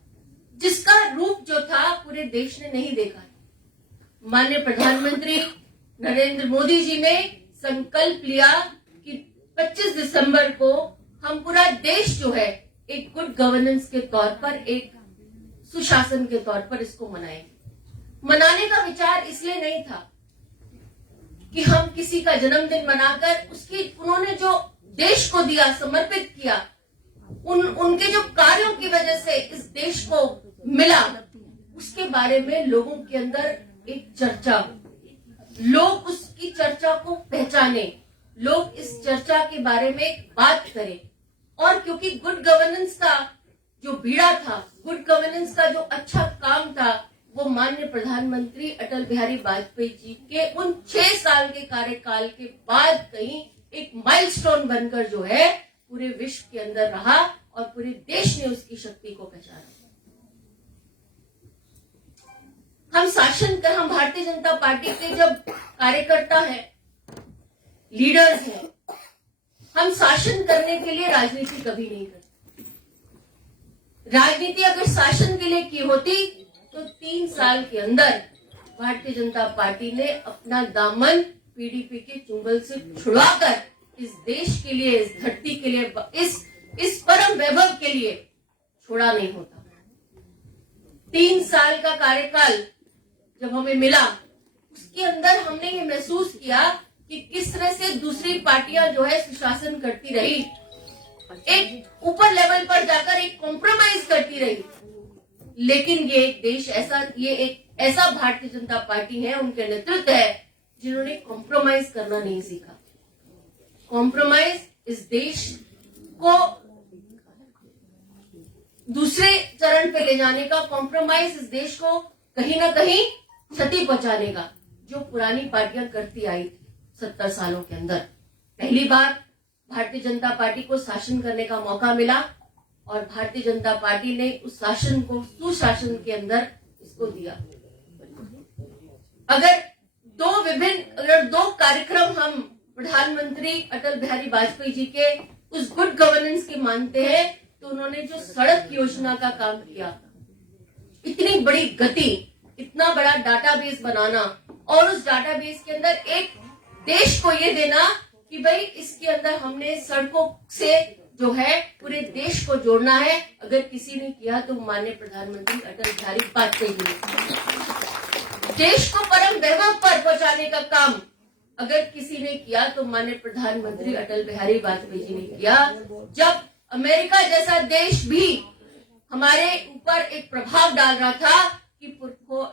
जिसका रूप जो था पूरे देश ने नहीं देखा। माननीय प्रधानमंत्री नरेंद्र मोदी जी ने संकल्प लिया कि 25 दिसंबर को हम पूरा देश जो है एक गुड गवर्नेंस के तौर पर, एक सुशासन के तौर पर इसको मनाएंगे। मनाने का विचार इसलिए नहीं था कि हम किसी का जन्मदिन मनाकर उन्होंने जो देश को दिया, समर्पित किया, उनके जो कार्यों की वजह से इस देश को मिला, उसके बारे में लोगों के अंदर एक चर्चा हो, लोग उसकी चर्चा को पहचाने, लोग इस चर्चा के बारे में बात करें। और क्योंकि गुड गवर्नेंस का जो बीड़ा था, गुड गवर्नेंस का जो अच्छा काम था, वो माननीय प्रधानमंत्री अटल बिहारी वाजपेयी जी के उन 6 साल के कार्यकाल के बाद कहीं एक माइलस्टोन बनकर जो है पूरे विश्व के अंदर रहा और पूरे देश ने उसकी शक्ति को पहचाना। हम भारतीय जनता पार्टी के जब कार्यकर्ता हैं, लीडर्स हैं, हम शासन करने के लिए राजनीति कभी नहीं करते। राजनीति अगर शासन के लिए की होती तो 3 साल के अंदर भारतीय जनता पार्टी ने अपना दामन पीडीपी के चुंगल से छुड़वाकर इस देश के लिए, इस धरती के लिए, इस परम वैभव के लिए छोड़ा नहीं होता। 3 साल का कार्यकाल जब हमें मिला, उसके अंदर हमने ये महसूस किया कि किस तरह से दूसरी पार्टियां जो है सुशासन करती रही, एक ऊपर लेवल पर जाकर एक कॉम्प्रोमाइज करती रही, लेकिन ये एक ऐसा भारतीय जनता पार्टी है, उनके नेतृत्व है, जिन्होंने कॉम्प्रोमाइज करना नहीं सीखा। कॉम्प्रोमाइज इस देश को दूसरे चरण पे ले जाने का, कॉम्प्रोमाइज इस देश को कहीं ना कहीं क्षति पहुंचाने का। जो पुरानी पार्टियां करती आई थी 70 सालों के अंदर। पहली बार भारतीय जनता पार्टी को शासन करने का मौका मिला और भारतीय जनता पार्टी ने उस शासन को सुशासन के अंदर इसको दिया। अगर दो कार्यक्रम हम प्रधानमंत्री अटल बिहारी वाजपेयी जी के उस गुड गवर्नेंस के मानते हैं, तो उन्होंने जो सड़क योजना का काम किया, इतनी बड़ी गति, इतना बड़ा डाटाबेस बनाना और उस डाटाबेस के अंदर एक देश को ये देना कि भाई इसके अंदर हमने सड़कों से जो है पूरे देश को जोड़ना है। अगर किसी ने किया तो माननीय प्रधानमंत्री अटल बिहारी वाजपेयी जी ने। देश को परम वैभव पर पहुंचाने का काम अगर किसी ने किया तो माननीय प्रधानमंत्री अटल बिहारी वाजपेयी जी ने किया। जब अमेरिका जैसा देश भी हमारे ऊपर एक प्रभाव डाल रहा था कि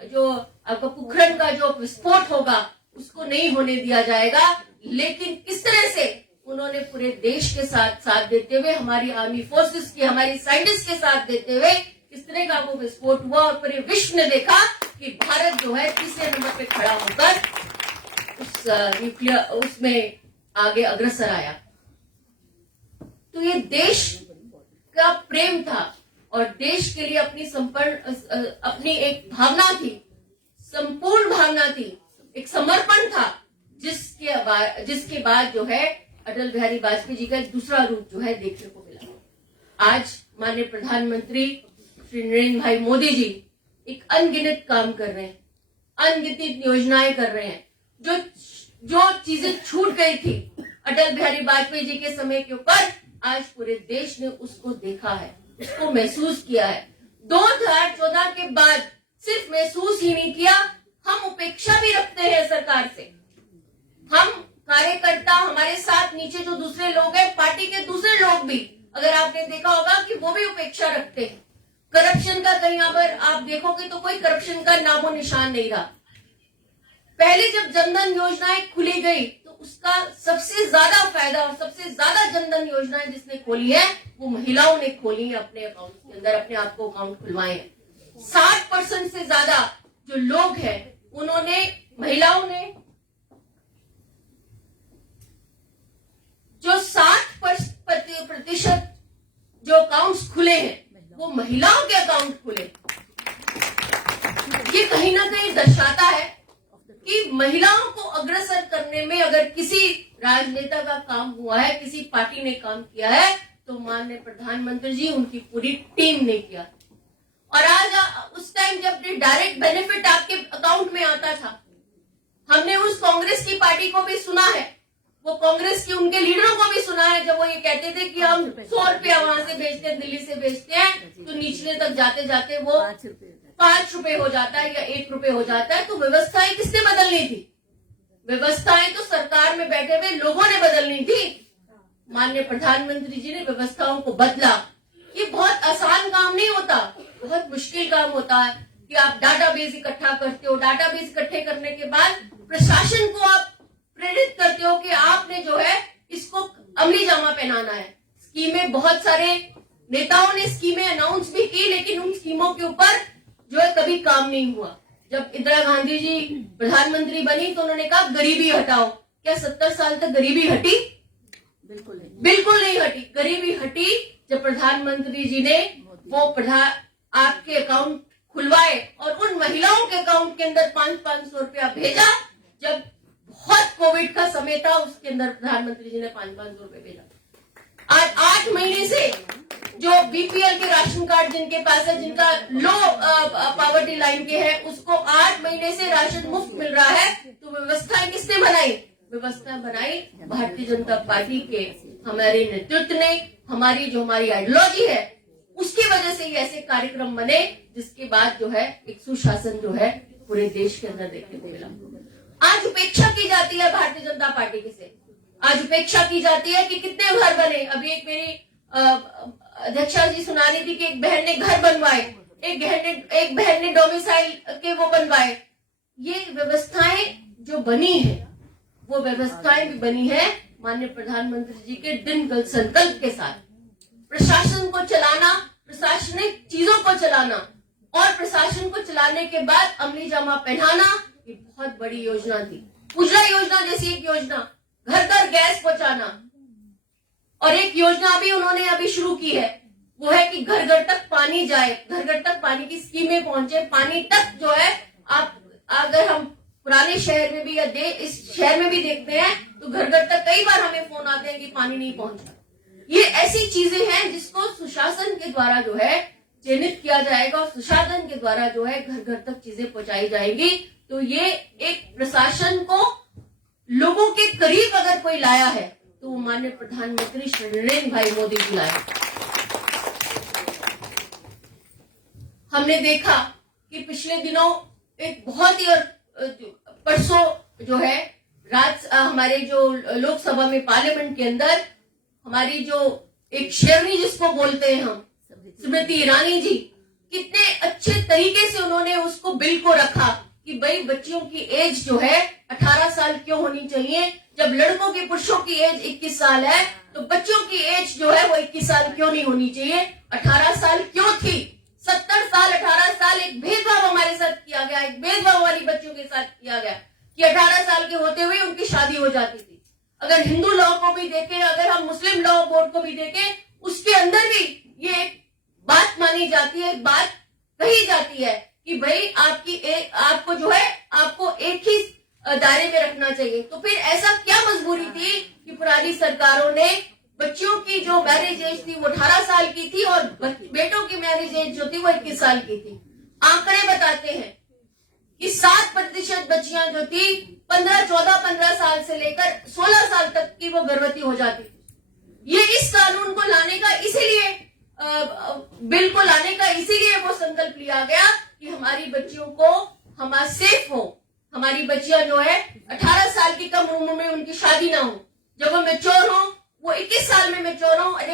जो आपका पोखरण का जो विस्फोट होगा उसको नहीं होने दिया जाएगा, लेकिन किस तरह से उन्होंने पूरे देश के साथ देते हुए, हमारी आर्मी फोर्सेस की, हमारी साइंटिस्ट के साथ देते हुए किस तरह का वो विस्फोट हुआ और पूरे विश्व ने देखा कि भारत जो है तीसरे नंबर पे खड़ा होकर उस न्यूक्लियर उसमें आगे अग्रसर आया। तो ये देश का प्रेम था और देश के लिए अपनी एक भावना थी, संपूर्ण भावना थी, एक समर्पण था, जिसके बाद जो है अटल बिहारी वाजपेयी जी का एक दूसरा रूप जो है देखने को मिला। आज माननीय प्रधानमंत्री श्री नरेंद्र भाई मोदी जी एक अनगिनत काम कर रहे हैं, अनगिनत योजनाएं कर रहे हैं। जो चीजें छूट गई थी अटल बिहारी वाजपेयी जी के समय के ऊपर, आज पूरे देश ने उसको देखा है, उसको महसूस किया है। 2014 के बाद सिर्फ महसूस ही नहीं किया, हम उपेक्षा भी रखते हैं सरकार से। हम कार्यकर्ता, हमारे साथ नीचे जो दूसरे लोग हैं, पार्टी के दूसरे लोग भी, अगर आपने देखा होगा कि वो भी उपेक्षा रखते हैं। करप्शन का कहीं पर आप देखोगे तो कोई करप्शन का नामो निशान नहीं रहा। पहले जब जनधन योजनाएं खुली गई तो उसका सबसे ज्यादा फायदा और सबसे ज्यादा जनधन योजनाएं जिसने खोली है वो महिलाओं ने खोली है, अपने अकाउंट के अंदर अपने आप को अकाउंट खुलवाए हैं। 60% से ज्यादा जो लोग हैं उन्होंने, महिलाओं ने, जो 60% जो अकाउंट्स खुले हैं वो महिलाओं के अकाउंट खुले। ये कहीं ना कहीं दर्शाता है कि महिलाओं को अग्रसर करने में अगर किसी राजनेता का काम हुआ है, किसी पार्टी ने काम किया है, तो माननीय प्रधानमंत्री जी, उनकी पूरी टीम ने किया। और आज उस टाइम जब डायरेक्ट बेनिफिट आपके अकाउंट में आता था, हमने उस कांग्रेस की पार्टी को भी सुना है, वो कांग्रेस की उनके लीडरों को भी सुना है, जब वो ये कहते थे कि हम 100 रुपया वहां से भेजते हैं, दिल्ली से भेजते हैं, तो निचले तक जाते जाते वो 5 रुपए हो जाता है या 1 रुपए हो जाता है। तो व्यवस्थाएं किसने बदलनी थी? व्यवस्थाएं तो सरकार में बैठे हुए लोगों ने बदलनी थी। माननीय प्रधानमंत्री जी ने व्यवस्थाओं को बदला। ये बहुत आसान काम नहीं होता, बहुत मुश्किल काम होता है कि आप डाटाबेस इकट्ठा करते हो। डाटाबेस इकट्ठे करने के बाद प्रशासन को आप प्रेरित करते हो कि आपने जो है इसको अमली जामा पहनाना है। स्कीमें, बहुत सारे नेताओं ने स्कीमें अनाउंस भी की, लेकिन उन स्कीमों के ऊपर जो है कभी काम नहीं हुआ। जब इंदिरा गांधी जी प्रधानमंत्री बनी तो उन्होंने कहा गरीबी हटाओ। क्या 70 साल तक गरीबी हटी? बिल्कुल नहीं हटी। गरीबी हटी जब प्रधानमंत्री जी ने वो आपके अकाउंट खुलवाए और उन महिलाओं के अकाउंट के अंदर 500 रुपया भेजा। जब बहुत कोविड का समय था, उसके अंदर प्रधानमंत्री जी ने 500 रुपए भेजा। आज 8 महीने से जो बीपीएल के राशन कार्ड जिनके पास है, जिनका लो पॉवर्टी लाइन के है, उसको 8 महीने से राशन मुफ्त मिल रहा है। तो व्यवस्थाएं किसने बनाई? व्यवस्था बनाई भारतीय जनता पार्टी के हमारे नेतृत्व ने। हमारी आइडियोलॉजी है, उसकी वजह से ये ऐसे कार्यक्रम बने, जिसके बाद जो है एक सुशासन जो है पूरे देश के अंदर देखने को मिला। आज उपेक्षा की जाती है भारतीय जनता पार्टी की से। आज उपेक्षा की जाती है कि कितने घर बने। अभी एक मेरी अध्यक्षा जी सुना रही थी कि एक बहन ने घर बनवाए, एक बहन ने डोमिसाइल के वो बनवाए। ये व्यवस्थाएं जो बनी है, वो व्यवस्थाएं भी बनी है माननीय प्रधानमंत्री जी के दृढ़ संकल्प के साथ। प्रशासन को चलाना, प्रशासनिक चीजों को चलाना और प्रशासन को चलाने के बाद अमली जामा पहनाना, ये बहुत बड़ी योजना थी। उज्ज्वला योजना जैसी एक योजना, घर घर गैस पहुंचाना, और एक योजना भी उन्होंने अभी शुरू की है, वो है कि घर घर तक पानी जाए, घर घर तक पानी की स्कीमें पहुंचे, पानी तक जो है। आप अगर हम पुराने शहर में भी या इस शहर में भी देखते हैं तो घर घर तक कई बार हमें फोन आते हैं कि पानी नहीं पहुंचा। ये ऐसी चीजें हैं जिसको सुशासन के द्वारा जो है चिन्हित किया जाएगा और सुशासन के द्वारा जो है घर घर तक चीजें पहुंचाई जाएंगी। तो ये एक प्रशासन को लोगों के करीब अगर कोई लाया है तो वो माननीय प्रधानमंत्री श्री नरेंद्र भाई मोदी जी लाया। हमने देखा कि पिछले दिनों एक बहुत ही परसों जो है हमारे जो लोकसभा में पार्लियामेंट के अंदर हमारी जो एक शेरनी जिसको बोलते हैं हम, स्मृति ईरानी जी, कितने अच्छे तरीके से उन्होंने उसको बिल को रखा कि भाई बच्चियों की एज जो है 18 साल क्यों होनी चाहिए। जब लड़कों की पुरुषों की एज 21 साल है तो बच्चों की एज जो है वो 21 साल क्यों नहीं होनी चाहिए, 18 साल क्यों थी। 70 साल 18 साल एक भेदभाव हमारे साथ किया गया, एक भेदभाव वाली बच्चों के साथ किया गया कि 18 साल के होते हुए उनकी शादी हो जाती थी। अगर हिंदू लॉ को भी देखें, अगर हम मुस्लिम लॉ बोर्ड को भी देखें, उसके अंदर भी ये एक बात मानी जाती है, एक बात कही जाती है कि भाई आपको जो है आपको एक ही दायरे में रखना चाहिए। तो फिर ऐसा क्या मजबूरी थी कि पुरानी सरकारों ने बच्चियों की जो मैरिज एज थी वो 18 साल की थी और बेटों की मैरिज एज जो थी वो 21 साल की थी। आंकड़े बताते हैं कि 7% बच्चियां जो थी 15 साल से लेकर 16 साल तक की वो गर्भवती हो जाती थी। ये इस कानून को लाने का इसीलिए बिल को लाने का इसीलिए वो संकल्प लिया गया कि हमारी बच्चियों को हम सेफ हो, हमारी बच्चियां जो है 18 साल की कम उम्र में उनकी शादी ना हो, जब वो मैच्योर हो, वो 21 साल में मैच्योर हो। और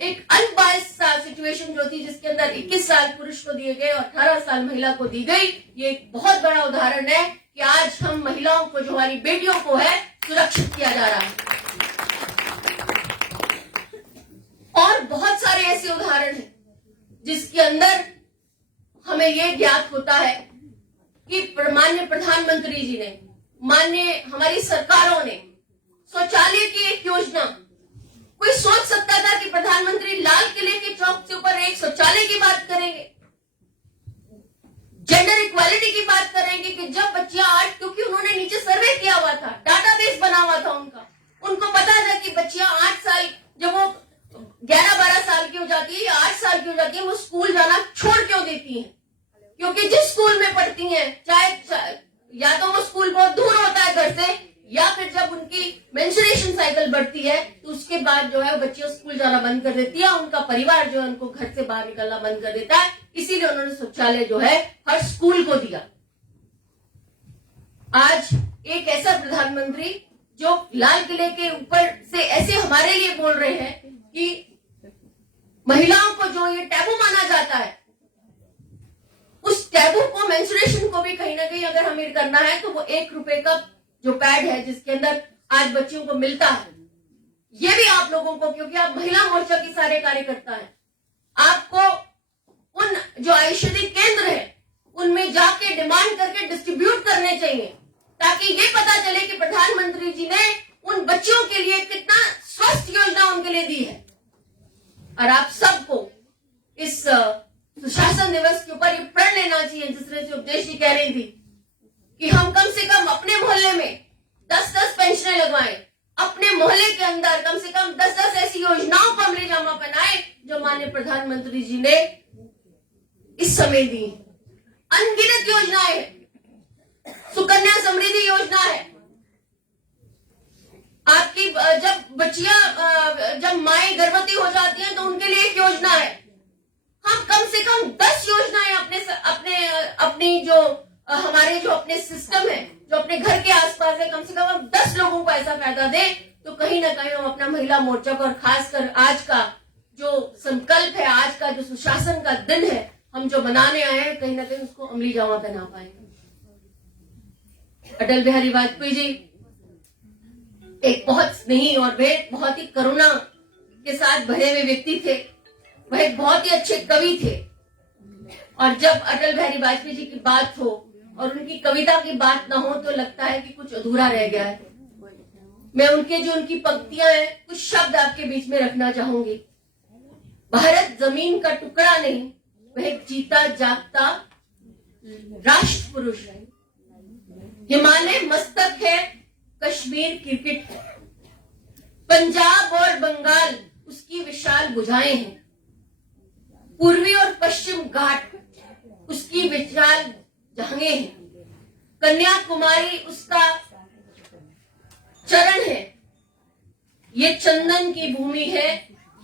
एक अनबायस्ड सिचुएशन जो थी जिसके अंदर 21 साल पुरुष को दिए गए और 18 साल महिला को दी गई, ये एक बहुत बड़ा उदाहरण है कि आज हम महिलाओं को, जो हमारी बेटियों को है, सुरक्षित किया जा रहा है। और बहुत सारे ऐसे उदाहरण हैं जिसके अंदर हमें यह ज्ञात होता है कि माननीय प्रधानमंत्री जी ने, माननीय हमारी सरकारों ने शौचालय की एक योजना, कोई सोच सकता था कि प्रधानमंत्री लाल किले के चौक के ऊपर एक शौचालय की बात करेंगे, जेंडर इक्वालिटी की बात करेंगे कि जब बच्चियां आज, क्योंकि उन्होंने नीचे सर्वे किया हुआ था, डाटाबेस बना हुआ था उनको पता था कि बच्चियां 8 साल, जब वो 11-12 साल की हो जाती है या 8 साल की हो जाती है, वो स्कूल जाना छोड़ क्यों देती हैं, क्योंकि जिस स्कूल में पढ़ती हैं, चाहे या तो वो स्कूल बहुत दूर होता है घर से, या फिर जब उनकी मेंस्ट्रुएशन साइकिल बढ़ती है तो उसके बाद जो है वो बच्चियां स्कूल जाना बंद कर देती है, उनका परिवार जो है उनको घर से बाहर निकलना बंद कर देता है। इसीलिए उन्होंने शौचालय जो है हर स्कूल को दिया। आज एक ऐसा प्रधानमंत्री जो लाल किले के ऊपर से ऐसे हमारे लिए बोल रहे हैं कि महिलाओं को जो ये टैबू माना जाता है, उस टैबू को, मेंस्ट्रुएशन को भी कहीं ना कहीं अगर हमें करना है तो वो 1 रुपए का जो पैड है जिसके अंदर आज बच्चियों को मिलता है, ये भी आप लोगों को, क्योंकि आप महिला मोर्चा के सारे कार्यकर्ता हैं, आपको उन जो औषधि केंद्र है उनमें जाके डिमांड करके डिस्ट्रीब्यूट करने चाहिए, ताकि ये पता चले कि प्रधानमंत्री जी ने उन बच्चियों के लिए कितना स्वस्थ योजना उनके लिए दी है। और आप सबको इस सुशासन दिवस के ऊपर ये प्रण लेना चाहिए, जिस तरह से उपदेश जी कह रही थी कि हम कम से कम अपने मोहल्ले में 10-10 पेंशनें लगवाएं, अपने मोहल्ले के अंदर कम से कम 10-10 ऐसी योजनाओं को अमली जामा बनाए जो माननीय प्रधानमंत्री जी ने इस समय दी। अनगिनत योजनाएं हैं, सुकन्या समृद्धि योजना है आपकी, जब बच्चियां, जब माएं गर्भवती हो जाती हैं तो उनके लिए एक योजना है। हम कम से कम 10 योजनाएं अपनी जो हमारे जो अपने सिस्टम है, जो अपने घर के आसपास है, कम से कम हम 10 लोगों को ऐसा फायदा दें तो कहीं ना कहीं हम अपना महिला मोर्चा को, और खासकर आज का जो संकल्प है, आज का जो सुशासन का दिन है, हम जो मनाने आए हैं, कहीं ना कहीं उसको अमली जामा पहना पाएंगे। अटल बिहारी वाजपेयी जी एक बहुत स्नेही और वे बहुत ही करुणा के साथ भरे हुए व्यक्ति थे, वह एक बहुत ही अच्छे कवि थे। और जब अटल बिहारी वाजपेयी जी की बात हो और उनकी कविता की बात ना हो तो लगता है कि कुछ अधूरा रह गया है। मैं उनकी पंक्तियां हैं, कुछ शब्द आपके बीच में रखना चाहूंगी। भारत जमीन का टुकड़ा नहीं, वह एक जीता जागता राष्ट्र पुरुष है। हिमालय मस्तक है, कश्मीर क्रिकेट है, पंजाब और बंगाल उसकी विशाल भुजाएं हैं, पूर्वी और पश्चिम घाट उसकी विशाल जहांगे हैं, कन्याकुमारी उसका चरण है। ये चंदन की भूमि है,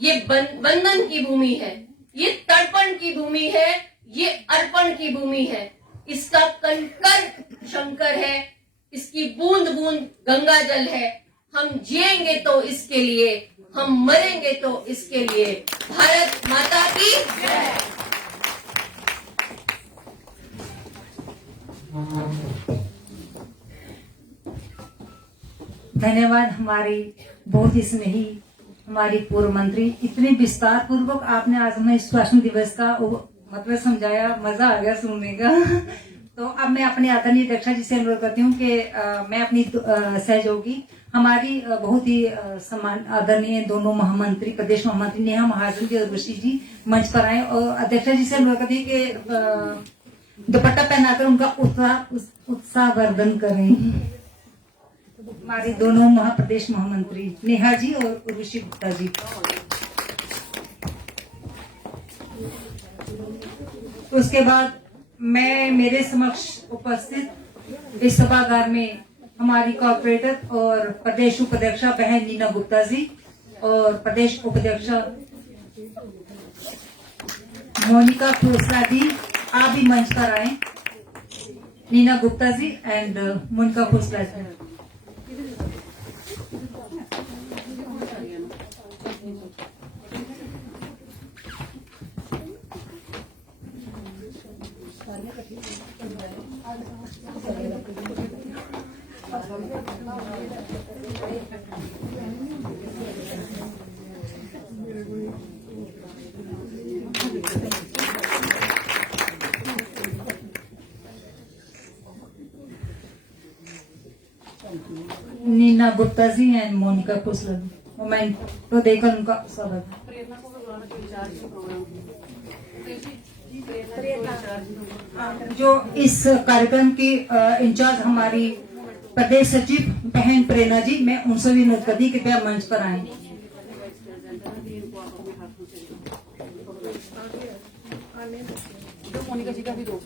ये बंधन की भूमि है, ये तर्पण की भूमि है, ये अर्पण की भूमि है। इसका कंकर शंकर है, इसकी बूंद बूंद गंगा जल है। हम जिएंगे तो इसके लिए, हम मरेंगे तो इसके लिए। भारत माता की जय। धन्यवाद हमारी बहुत ही स्नेही हमारी पूर्व मंत्री, इतने विस्तार पूर्वक आपने आज हमें सुशासन दिवस का मतलब समझाया, मजा आ गया सुनने का। तो अब मैं अपने आदरणीय अध्यक्षा जी से अनुरोध करती हूँ कि मैं अपनी सहयोगी हमारी बहुत ही सम्मान आदरणीय दोनों महामंत्री, प्रदेश महामंत्री नेहा महाजन जी और ऋषि जी मंच पर आए, और अध्यक्षा जी से अनुरोध करती हूँ कि दुपट्टा पहनाकर उनका उत्साहवर्धन करें। हमारे दोनों महाप्रदेश महामंत्री नेहा जी और ऋषि गुप्ता जी। उसके बाद मैं मेरे समक्ष उपस्थित इस सभागार में हमारी कॉर्पोरेटर और प्रदेश उपाध्यक्षा बहन नीना गुप्ता जी और प्रदेश उपाध्यक्षा मोनिका खोसला जी, आप भी मंच पर आए। Neena Gupta ji and Monika Khosla ji. Neena Gupta ji and Monika Khosla ji, memento तो देकर उनका स्वागत। जो इस कार्यक्रम की इंचार्ज हमारी प्रदेश सचिव बहन प्रेरणा जी, मैं उनसे भी अनुरोध करती कि कृपया मंच पर आए। मोनिका जी का भी दो।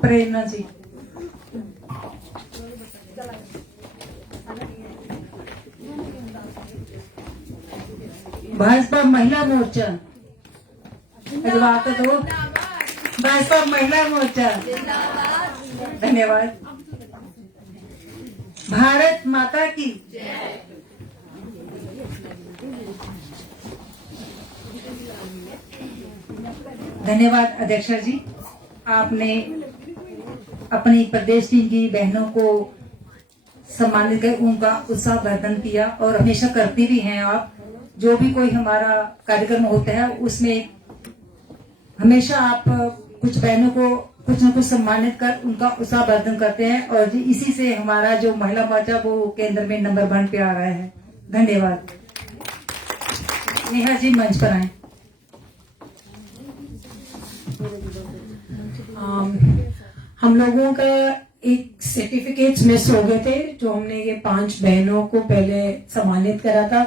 प्रेरणा जी। भाजपा महिला मोर्चा, बात तो भाजपा महिला मोर्चा, धन्यवाद। भारत माता की धन्यवाद अध्यक्षा जी, आपने अपनी प्रदेश टीम की बहनों को सम्मानित कर उनका उत्साहवर्धन किया और हमेशा करती भी हैं आप। जो भी कोई हमारा कार्यक्रम होता है उसमें हमेशा आप कुछ बहनों को कुछ न कुछ सम्मानित कर उनका उत्साहवर्धन करते हैं, और इसी से हमारा जो महिला मोर्चा वो केंद्र में नंबर 1 पे आ रहा है। धन्यवाद। नेहा जी मंच पर आए। हम लोगों का एक सर्टिफिकेट्स मिस हो गए थे, जो हमने ये 5 बहनों को पहले सम्मानित करा था,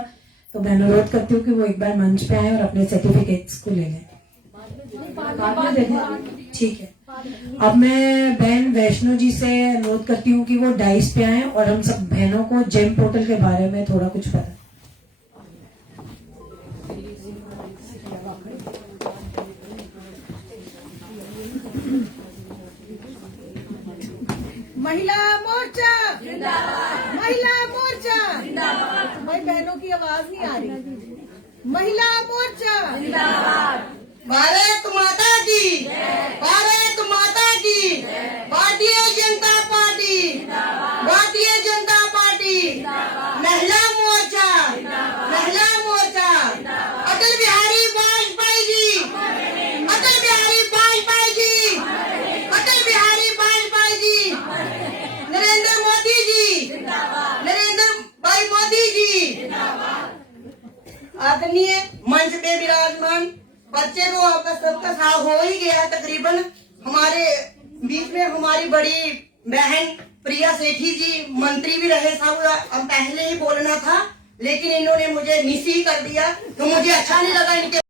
तो मैं अनुरोध करती हूँ कि वो एक बार मंच पे आए और अपने सर्टिफिकेट्स को ले लें। ठीक है। अब मैं बहन वैष्णो जी से अनुरोध करती हूँ कि वो डाइस पे आए और हम सब बहनों को जेम पोर्टल के बारे में थोड़ा कुछ पता। महिला मोर्चा जिंदाबाद, महिला मोर्चा जिंदाबाद। भाई बहनों की आवाज नहीं आ रही। महिला मोर्चा जिंदाबाद। भारत माता की, भारत माता की, भारतीय जनता पार्टी, भारतीय जनता पार्टी, महिला मोर्चा, महिला मोर्चा, अटल बिहारी वाजपेयी जी, अटल बिहारी वाजपेयी जी, अटल बिहारी वाजपेयी जी, नरेंद्र मोदी जी, नरेंद्र भाई मोदी जी। आदरणीय मंच पे विराजमान बच्चे को आपका सबका साथ हो ही गया तकरीबन। हमारे बीच में हमारी बड़ी बहन प्रिया सेठी जी मंत्री भी रहे साहब, अब पहले ही बोलना था लेकिन इन्होंने मुझे मिस ही कर दिया, तो मुझे अच्छा नहीं लगा इनके